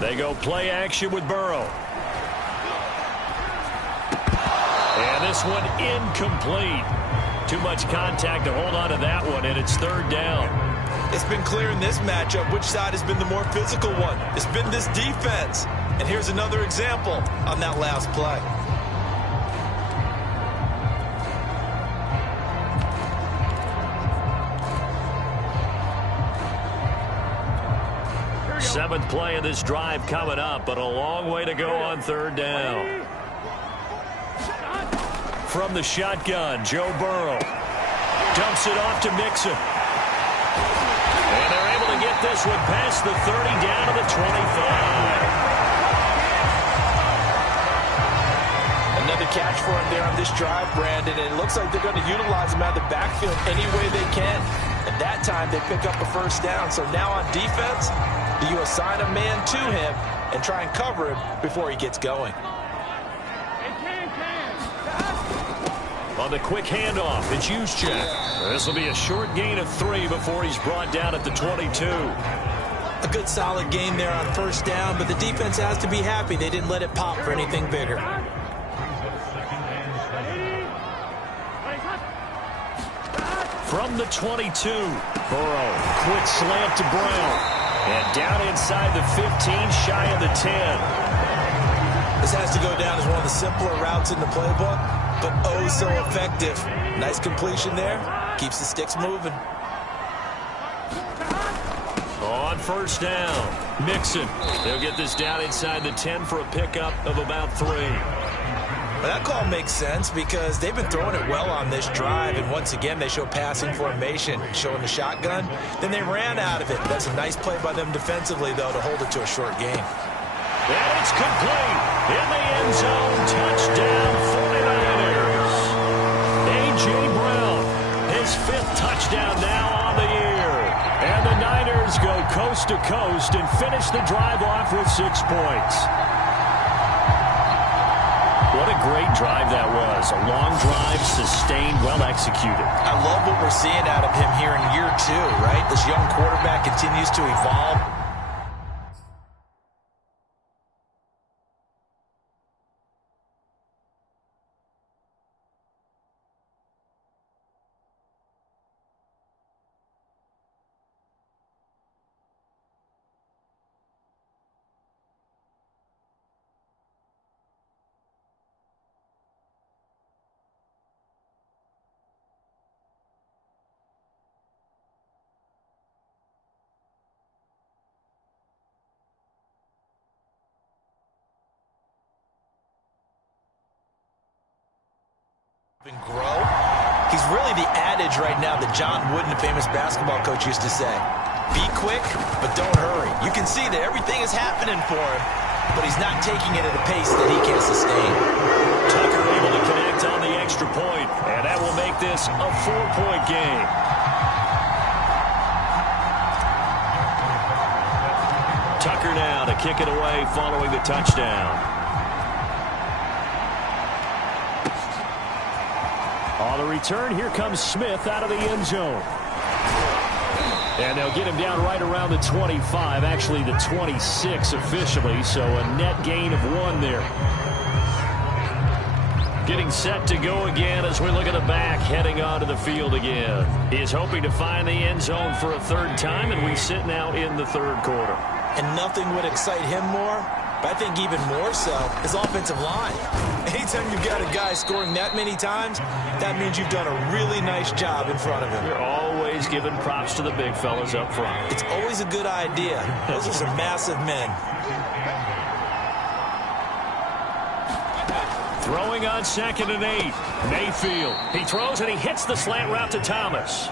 They go play action with Burrow. And this one incomplete. Too much contact to hold on to that one, and it's 3rd down. It's been clear in this matchup which side has been the more physical one. It's been this defense. And here's another example on that last play. 7th play of this drive coming up, but a long way to go on 3rd down. From the shotgun, Joe Burrow dumps it off to Mixon. And they're able to get this one past the 30, down to the 25. Another catch for him there on this drive, Brandon, and it looks like they're going to utilize him out of the backfield any way they can. And that time they pick up a 1st down. So now on defense, do you assign a man to him and try and cover him before he gets going? On the quick handoff, it's Juszczyk. This will be a short gain of 3 before he's brought down at the 22. A good solid gain there on 1st down, but the defense has to be happy they didn't let it pop for anything bigger. From the 22, Burrow, quick slant to Brown. And down inside the 15, shy of the 10. This has to go down as one of the simpler routes in the playbook, but oh so effective. Nice completion there. Keeps the sticks moving. On 1st down, Mixon. They'll get this down inside the 10 for a pickup of about 3. But that call makes sense because they've been throwing it well on this drive, and once again they show passing formation, showing the shotgun. Then they ran out of it. That's a nice play by them defensively, though, to hold it to a short gain. And it's complete. In the end zone, touchdown 49ers. A.J. Brown, his 5th touchdown now on the year. And the Niners go coast to coast and finish the drive off with 6 points. What a great drive that was. A long drive, sustained, well executed. I love what we're seeing out of him here in year 2, right? This young quarterback continues to evolve. Grow. He's really the adage right now that John Wooden, the famous basketball coach, used to say. Be quick, but don't hurry. You can see that everything is happening for him, but he's not taking it at a pace that he can't sustain. Tucker able to connect on the extra point, and that will make this a 4-point game. Tucker now to kick it away following the touchdown. On the return, here comes Smith out of the end zone. And they'll get him down right around the 25, actually the 26 officially, so a net gain of 1 there. Getting set to go again as we look at the back, heading onto the field again. He is hoping to find the end zone for a 3rd time, and we sit now in the 3rd quarter. And nothing would excite him more, but I think even more so, his offensive line. Anytime you've got a guy scoring that many times, that means you've done a really nice job in front of him. You're always giving props to the big fellas up front. It's always a good idea. Those are some massive men. Throwing on 2nd and 8. Mayfield. He throws and he hits the slant route to Thomas.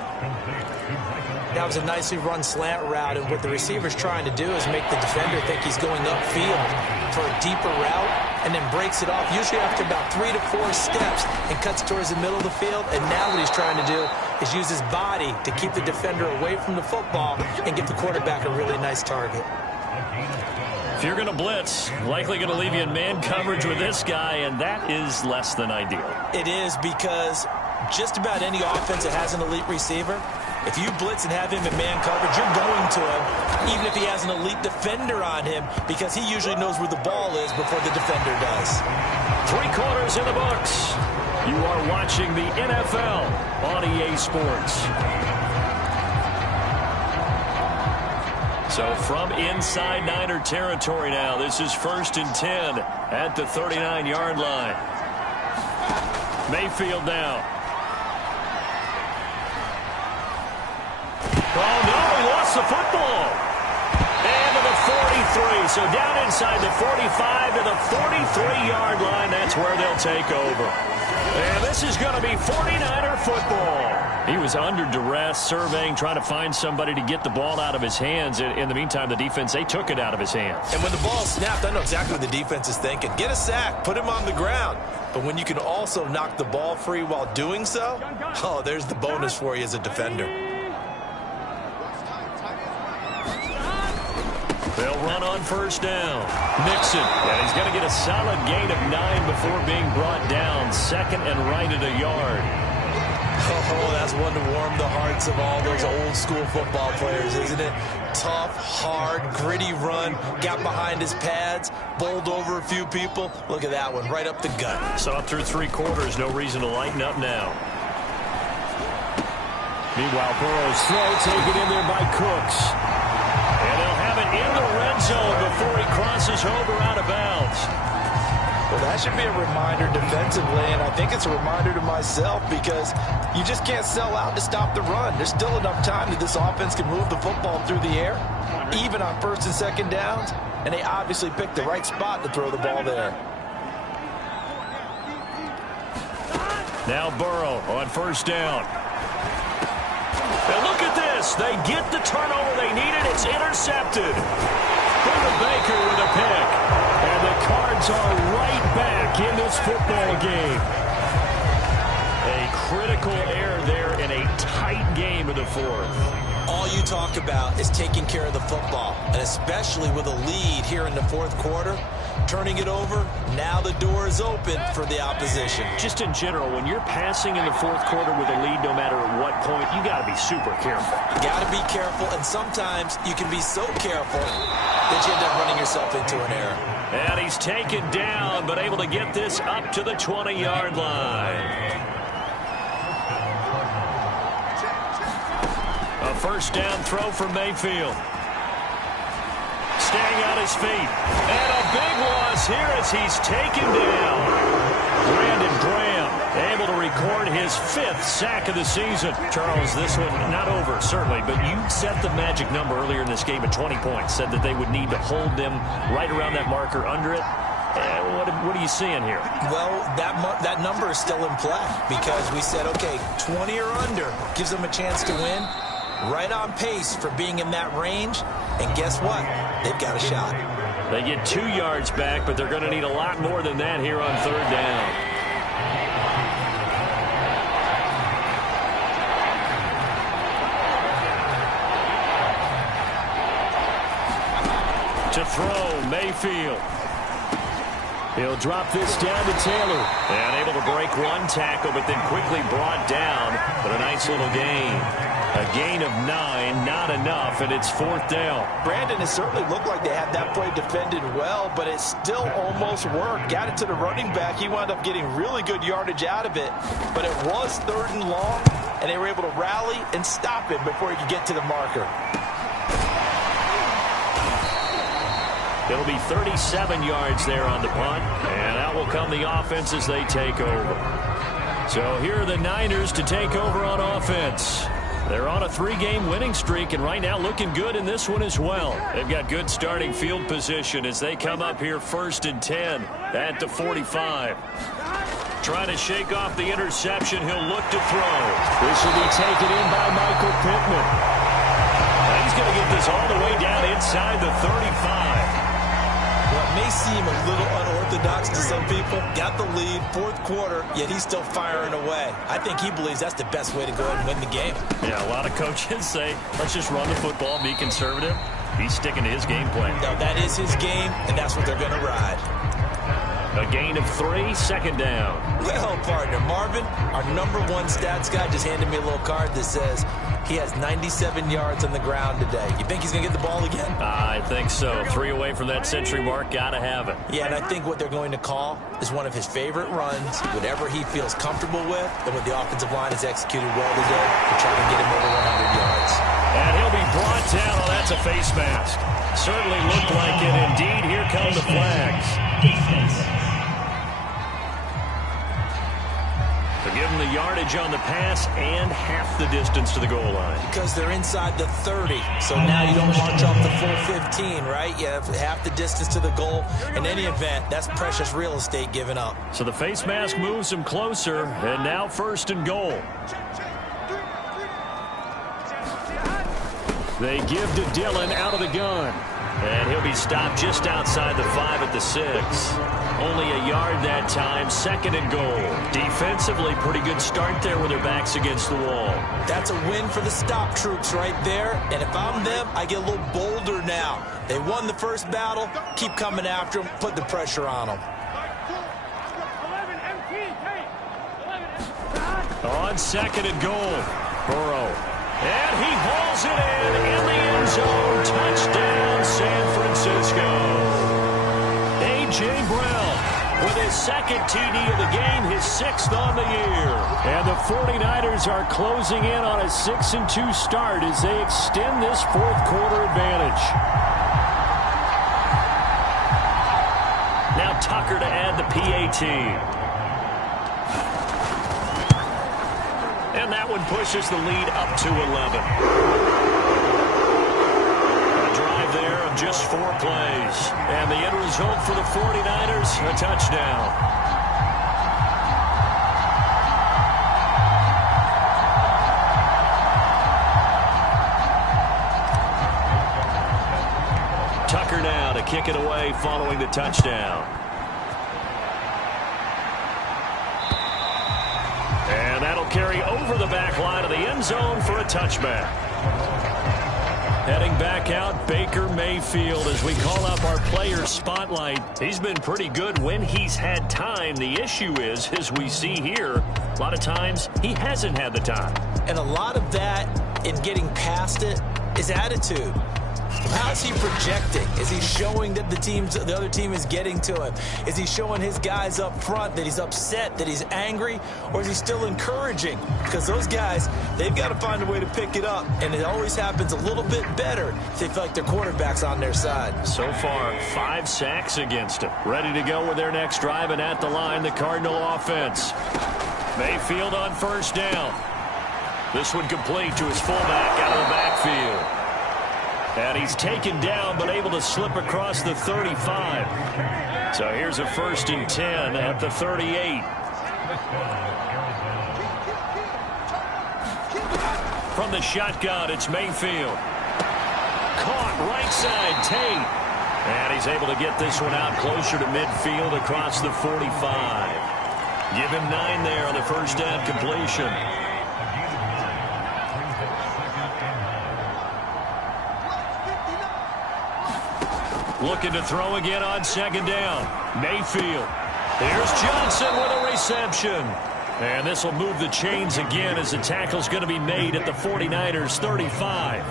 That was a nicely run slant route, and what the receiver's trying to do is make the defender think he's going upfield for a deeper route, and then breaks it off, usually after about 3 to 4 steps, and cuts towards the middle of the field. And now what he's trying to do is use his body to keep the defender away from the football and give the quarterback a really nice target. If you're going to blitz, likely going to leave you in man coverage with this guy, and that is less than ideal. It is, because just about any offense that has an elite receiver, if you blitz and have him in man coverage, you're going to him, even if he has an elite defender on him, because he usually knows where the ball is before the defender does. 3 quarters in the books. You are watching the NFL on EA Sports. So from inside Niner territory now, this is 1st and 10 at the 39-yard line. Mayfield now. Oh, no, he lost the football. And to the 43. So down inside the 45 to the 43-yard line. That's where they'll take over. And this is going to be 49er football. He was under duress, surveying, trying to find somebody to get the ball out of his hands. In the meantime, the defense, they took it out of his hands. And when the ball snapped, I know exactly what the defense is thinking. Get a sack, put him on the ground. But when you can also knock the ball free while doing so, oh, there's the bonus for you as a defender. They'll run on 1st down. Mixon, and he's going to get a solid gain of 9 before being brought down. 2nd and right at a yard. Oh, that's one to warm the hearts of all those old school football players, isn't it? Tough, hard, gritty run, got behind his pads, bowled over a few people. Look at that one, right up the gut. So up through 3 quarters, no reason to lighten up now. Meanwhile, Burrow's throw taken in there by Cooks. And they'll have it in the red zone before he crosses over out of bounds. Well, that should be a reminder defensively, and I think it's a reminder to myself, because you just can't sell out to stop the run. There's still enough time that this offense can move the football through the air, even on 1st and 2nd downs, and they obviously picked the right spot to throw the ball there. Now Burrow on 1st down. And look at this. They get the turnover they needed. It's intercepted. Buda Baker with a pick. And the Cards are right back in this football game. A critical error there in a tight game in the 4th. All you talk about is taking care of the football, and especially with a lead here in the 4th quarter. Turning it over, now the door is open for the opposition. Just in general, when you're passing in the 4th quarter with a lead, no matter at what point, you got to be super careful. Got to be careful, and sometimes you can be so careful that you end up running yourself into an error. And he's taken down, but able to get this up to the 20-yard line. A 1st down throw from Mayfield. Staying on his feet. And a big loss here as he's taken down. Brandon Graham able to record his 5th sack of the season. Charles, this one not over, certainly, but you set the magic number earlier in this game at 20 points. Said that they would need to hold them right around that marker under it. What are you seeing here? Well, that number is still in play because we said, okay, 20 or under gives them a chance to win. Right on pace for being in that range. And guess what? They've got a shot. They get 2 yards back, but they're going to need a lot more than that here on third down. To throw, Mayfield. He'll drop this down to Taylor. And able to break one tackle, but then quickly brought down. But a nice little gain. A gain of 9, not enough, and it's fourth down. Brandon, it certainly looked like they had that play defended well, but it still almost worked. Got it to the running back. He wound up getting really good yardage out of it. But it was 3rd and long, and they were able to rally and stop it before he could get to the marker. It'll be 37 yards there on the punt, and out will come the offense as they take over. So here are the Niners to take over on offense. They're on a 3-game winning streak, and right now looking good in this one as well. They've got good starting field position as they come up here 1st and 10 at the 45. Trying to shake off the interception. He'll look to throw. This will be taken in by Michael Pittman. Now he's going to get this all the way down inside the 35. Well, it may seem a little unorthodox to some people. Got the lead, 4th quarter, yet he's still firing away. I think he believes that's the best way to go ahead and win the game. Yeah, a lot of coaches say, let's just run the football and be conservative. He's sticking to his game plan. No, that is his game, and that's what they're going to ride. A gain of 3, 2nd down. Well, partner, Marvin, our #1 stats guy just handed me a little card that says he has 97 yards on the ground today. You think he's going to get the ball again? I think so. 3 away from that century mark. Got to have it. Yeah, and I think what they're going to call is one of his favorite runs, whatever he feels comfortable with, and what the offensive line has executed well today to try and get him over 100 yards. And he'll be brought down. Oh, that's a face mask. Certainly looked like it. Indeed, here come the flags. They'll give him the yardage on the pass and half the distance to the goal line. Because they're inside the 30, so now you don't march off the full 15, right? You have half the distance to the goal. In any event, that's precious real estate given up. So the face mask moves him closer, and now 1st and goal. They give to Dillon out of the gun. And he'll be stopped just outside the 5 at the 6. Only a yard that time, 2nd and goal. Defensively, pretty good start there with their backs against the wall. That's a win for the stop troops right there. And if I'm them, I get a little bolder now. They won the first battle. Keep coming after them. Put the pressure on them. On 2nd and goal, Burrow. And he hauls it in the end zone. Touchdown, San Francisco. A.J. Brown with his 2nd TD of the game, his 6th on the year. And the 49ers are closing in on a 6-2 start as they extend this 4th quarter advantage. Now Tucker to add the PAT. And that one pushes the lead up to 11. A drive there of just 4 plays. And the end result for the 49ers, a touchdown. Tucker now to kick it away following the touchdown. And that'll carry over the back line of the end zone for a touchback. Heading back out, Baker Mayfield as we call up our player spotlight. He's been pretty good when he's had time. The issue is, as we see here, a lot of times he hasn't had the time. And a lot of that in getting past it is attitude. How's he projecting? Is he showing that the other team is getting to him? Is he showing his guys up front that he's upset, that he's angry, or is he still encouraging? Because those guys, they've got to find a way to pick it up, and it always happens a little bit better if they feel like their quarterback's on their side. So far, 5 sacks against him. Ready to go with their next drive, and at the line, the Cardinal offense. Mayfield on 1st down. This one complete to his fullback out of the backfield. And he's taken down, but able to slip across the 35. So here's a 1st and 10 at the 38. From the shotgun, it's Mayfield. Caught right side, Tate. And he's able to get this one out closer to midfield across the 45. Give him 9 there on the first down completion. Looking to throw again on 2nd down. Mayfield. Here's Johnson with a reception. And this will move the chains again as the tackle's going to be made at the 49ers 35.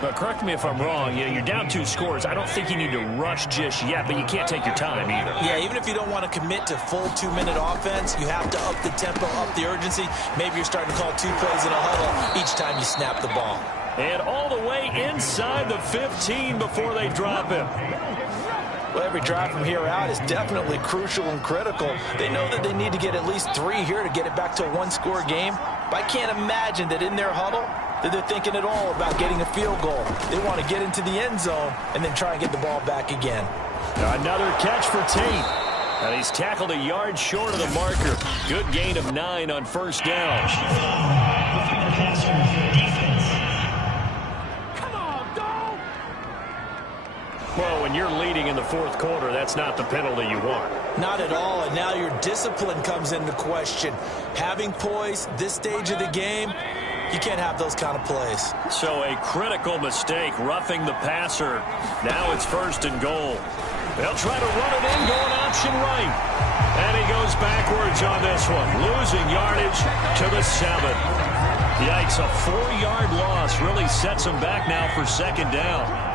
But correct me if I'm wrong, you're down 2 scores. I don't think you need to rush just yet, but you can't take your time either. Yeah, even if you don't want to commit to full 2-minute offense, you have to up the tempo, up the urgency. Maybe you're starting to call 2 plays in a huddle each time you snap the ball. And all the way inside the 15 before they drop him. Well, every drive from here out is definitely crucial and critical. They know that they need to get at least 3 here to get it back to a 1-score game. But I can't imagine that in their huddle that they're thinking at all about getting a field goal. They want to get into the end zone and then try and get the ball back again. Another catch for Tate. And he's tackled a yard short of the marker. Good gain of 9 on 1st down. Well, when you're leading in the 4th quarter, that's not the penalty you want. Not at all, and now your discipline comes into question. Having poise this stage of the game, you can't have those kind of plays. So a critical mistake, roughing the passer. Now it's 1st and goal. They'll try to run it in, going option right. And he goes backwards on this one, losing yardage to the 7. Yikes, a 4-yard loss really sets him back now for 2nd down.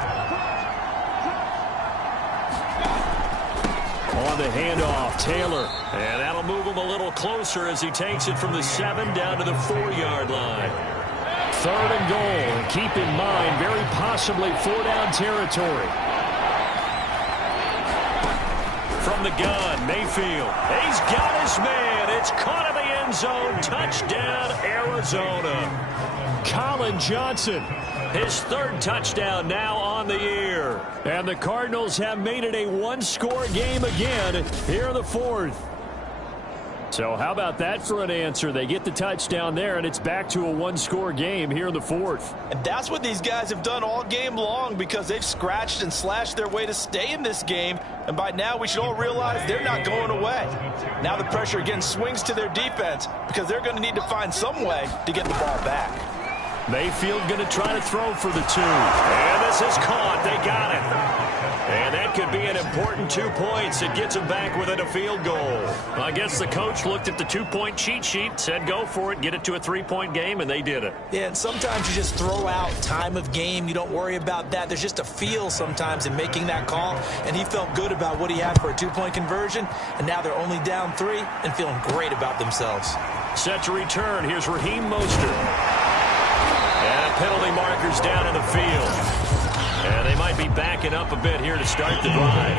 On the handoff, Taylor. And that'll move him a little closer as he takes it from the 7 down to the 4-yard line. 3rd and goal. And keep in mind, very possibly 4-down territory. From the gun, Mayfield. He's got his man. It's caught in the end zone. Touchdown, Arizona. Colin Johnson, his 3rd touchdown now on the year. And the Cardinals have made it a 1-score game again here in the 4th. So how about that for an answer? They get the touchdown there, and it's back to a 1-score game here in the 4th. And that's what these guys have done all game long because they've scratched and slashed their way to stay in this game. And by now, we should all realize they're not going away. Now the pressure again swings to their defense because they're going to need to find some way to get the ball back. Mayfield going to try to throw for the 2. And this is caught. They got it. And that could be an important 2 points. It gets them back within a field goal. I guess the coach looked at the 2-point cheat sheet, said go for it, get it to a 3-point game, and they did it. Yeah, and sometimes you just throw out time of game. You don't worry about that. There's just a feel sometimes in making that call, and he felt good about what he had for a 2-point conversion, and now they're only down 3 and feeling great about themselves. Set to return. Here's Raheem Mostert. And penalty markers down in the field. And they might be backing up a bit here to start the drive.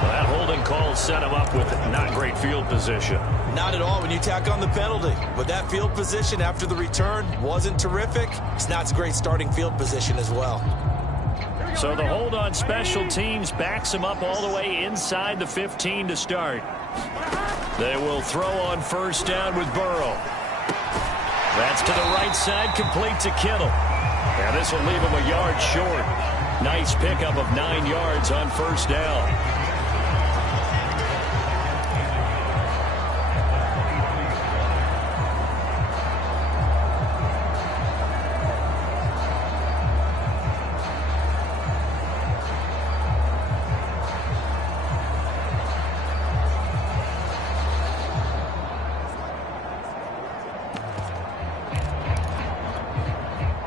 Well, that holding call set him up with not great field position. Not at all when you tack on the penalty. But that field position after the return wasn't terrific. It's not a great starting field position as well. So the hold on special teams backs him up all the way inside the 15 to start. They will throw on 1st down with Burrow. That's to the right side, complete to Kittle. And this will leave him a yard short. Nice pickup of 9 yards on 1st down.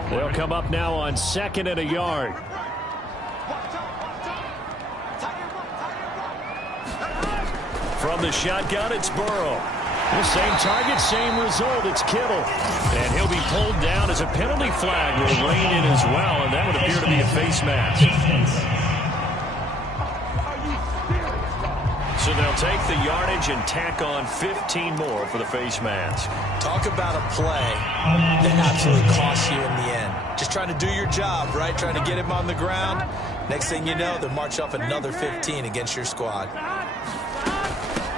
They'll come up now on 2nd and a yard. From the shotgun, it's Burrow. The same target, same result. It's Kittle. And he'll be pulled down as a penalty flag will rein in as well, and that would appear to be a face mask. So they'll take the yardage and tack on 15 more for the face mask. Talk about a play that absolutely costs you in the end. Just trying to do your job, right? Trying to get him on the ground. Next thing you know, they'll march off another 15 against your squad.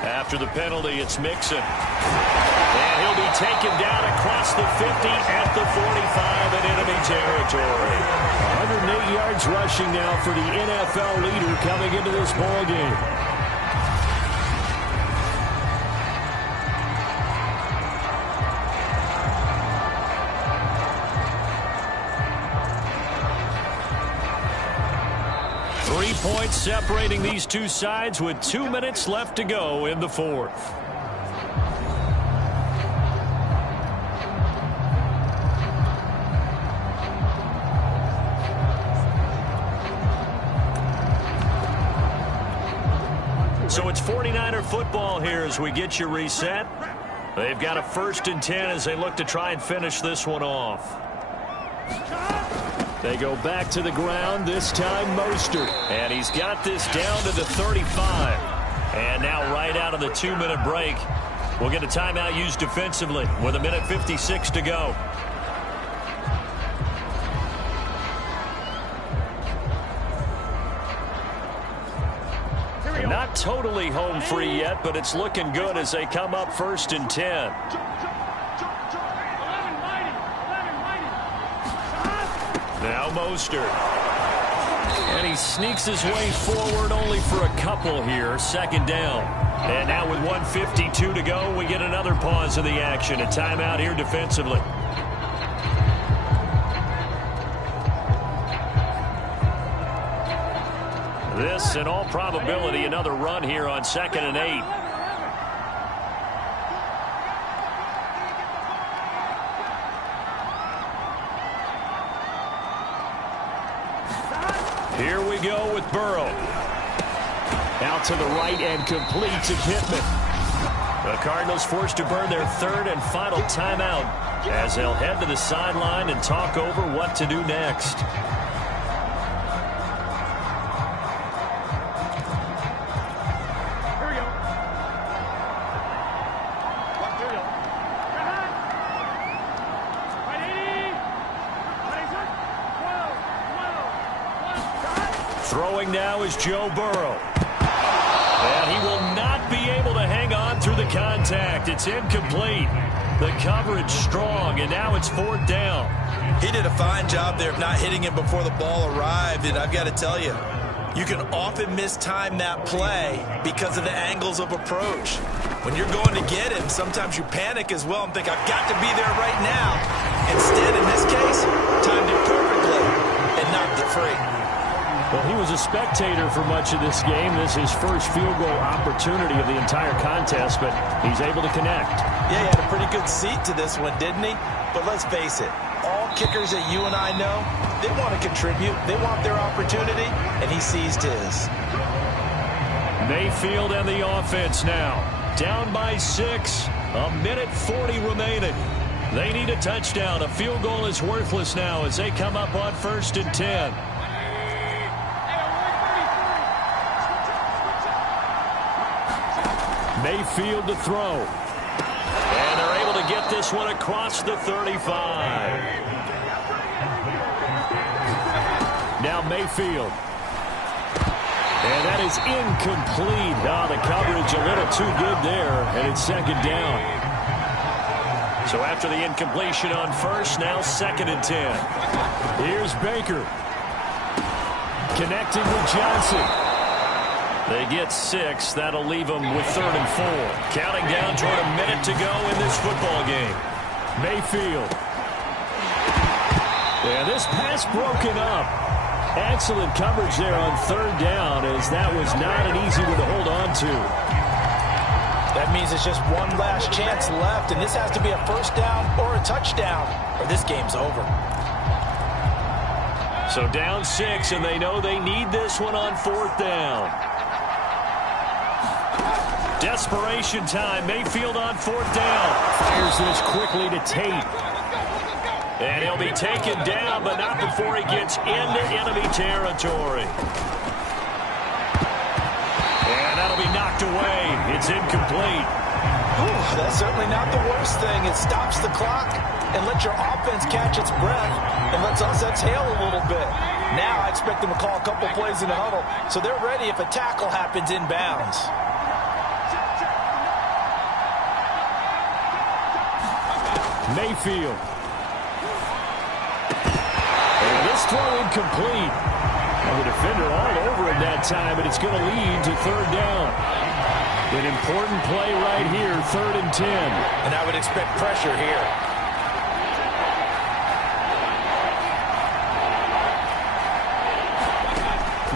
After the penalty, it's Mixon. And he'll be taken down across the 50 at the 45 in enemy territory. 108 yards rushing now for the NFL leader coming into this ball game. Points separating these two sides with 2 minutes left to go in the fourth. So it's 49er football here as we get you reset. They've got a 1st and 10 as they look to try and finish this one off. They go back to the ground, this time Mostert. And he's got this down to the 35. And now right out of the 2-minute break, we'll get a timeout used defensively with 1:56 to go. Not totally home free yet, but it's looking good as they come up 1st and 10. Now Mostert. And he sneaks his way forward only for a couple here. 2nd down. And now with 1:52 to go, we get another pause of the action. A timeout here defensively. This, in all probability, another run here on 2nd and 8. Here we go with Burrow. Out to the right and complete to Pittman. The Cardinals forced to burn their 3rd and final timeout as they'll head to the sideline and talk over what to do next. Throwing now is Joe Burrow. And he will not be able to hang on through the contact. It's incomplete. The coverage strong, and now it's 4th down. He did a fine job there of not hitting him before the ball arrived, and I've got to tell you, you can often mistime that play because of the angles of approach. When you're going to get him, sometimes you panic as well and think, I've got to be there right now. Instead, in this case, timed it perfectly and knocked it free. Well, he was a spectator for much of this game. This is his first field goal opportunity of the entire contest, but he's able to connect. Yeah, he had a pretty good seat to this one, didn't he? But let's face it, all kickers that you and I know, they want to contribute. They want their opportunity, and he seized his. Mayfield and the offense now. Down by 6, 1:40 remaining. They need a touchdown. A field goal is worthless now as they come up on 1st and 10. Mayfield to throw. And they're able to get this one across the 35. Now Mayfield. And that is incomplete. Oh, the coverage a little too good there, and it's 2nd down. So after the incompletion on 1st, now 2nd and 10. Here's Baker. Connecting with Johnson. They get 6. That'll leave them with 3rd and 4. Counting down toward a minute to go in this football game. Mayfield. Yeah, this pass broken up. Excellent coverage there on 3rd down, as that was not an easy one to hold on to. That means it's just one last chance left, and this has to be a 1st down or a touchdown, or this game's over. So down 6, and they know they need this one on 4th down. Desperation time. Mayfield on 4th down. Fires this quickly to Tate. And he'll be taken down, but not before he gets into enemy territory. And that'll be knocked away It's incomplete. Ooh, that's certainly not the worst thing. It stops the clock and lets your offense catch its breath and lets us exhale a little bit. Now I expect them to call a couple plays in the huddle so they're ready if a tackle happens inbounds. Mayfield. And this throw incomplete. And the defender all over it that time, and it's going to lead to third down. An important play right here, 3rd and 10. And I would expect pressure here.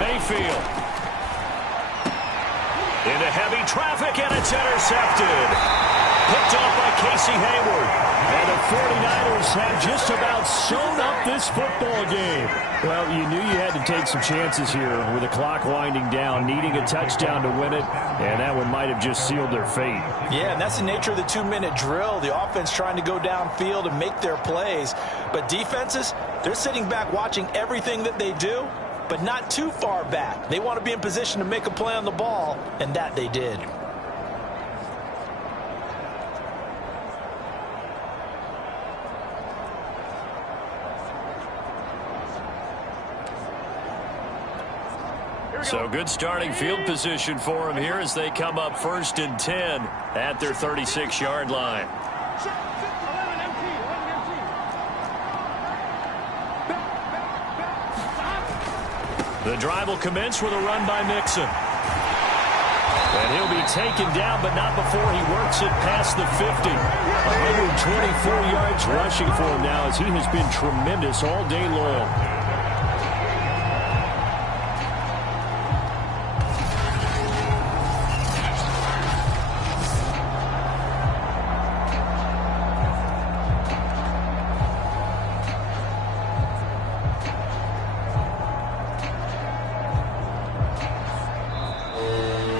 Mayfield. Into heavy traffic, and it's intercepted. Picked off by Casey Hayward. And the 49ers have just about sewn up this football game. Well, you knew you had to take some chances here with the clock winding down, needing a touchdown to win it, and that one might have just sealed their fate. Yeah, and that's the nature of the 2-minute drill. The offense trying to go downfield and make their plays. But defenses, they're sitting back watching everything that they do, but not too far back. They want to be in position to make a play on the ball, and that they did. So good starting field position for them here as they come up 1st and 10 at their 36-yard line. The drive will commence with a run by Mixon. And he'll be taken down, but not before he works it past the 50. 124 yards rushing for him now as he has been tremendous all day long.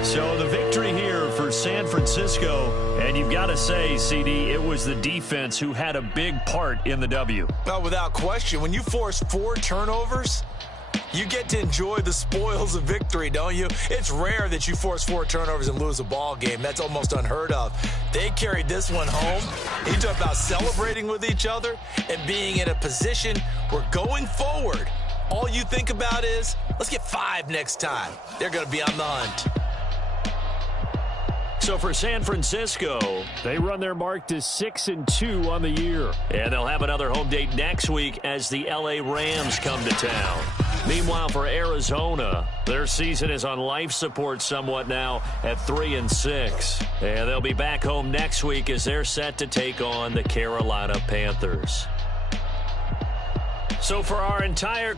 So the victory here for San Francisco, and you've got to say, CD, it was the defense who had a big part in the W. Well, without question, when you force 4 turnovers, you get to enjoy the spoils of victory, don't you? It's rare that you force 4 turnovers and lose a ball game. That's almost unheard of. They carried this one home. You talk about celebrating with each other and being in a position where going forward, all you think about is, let's get 5 next time. They're going to be on the hunt. So for San Francisco, they run their mark to 6-2 on the year. And they'll have another home date next week as the LA Rams come to town. Meanwhile, for Arizona, their season is on life support somewhat now at 3-6. And they'll be back home next week as they're set to take on the Carolina Panthers. So for our entire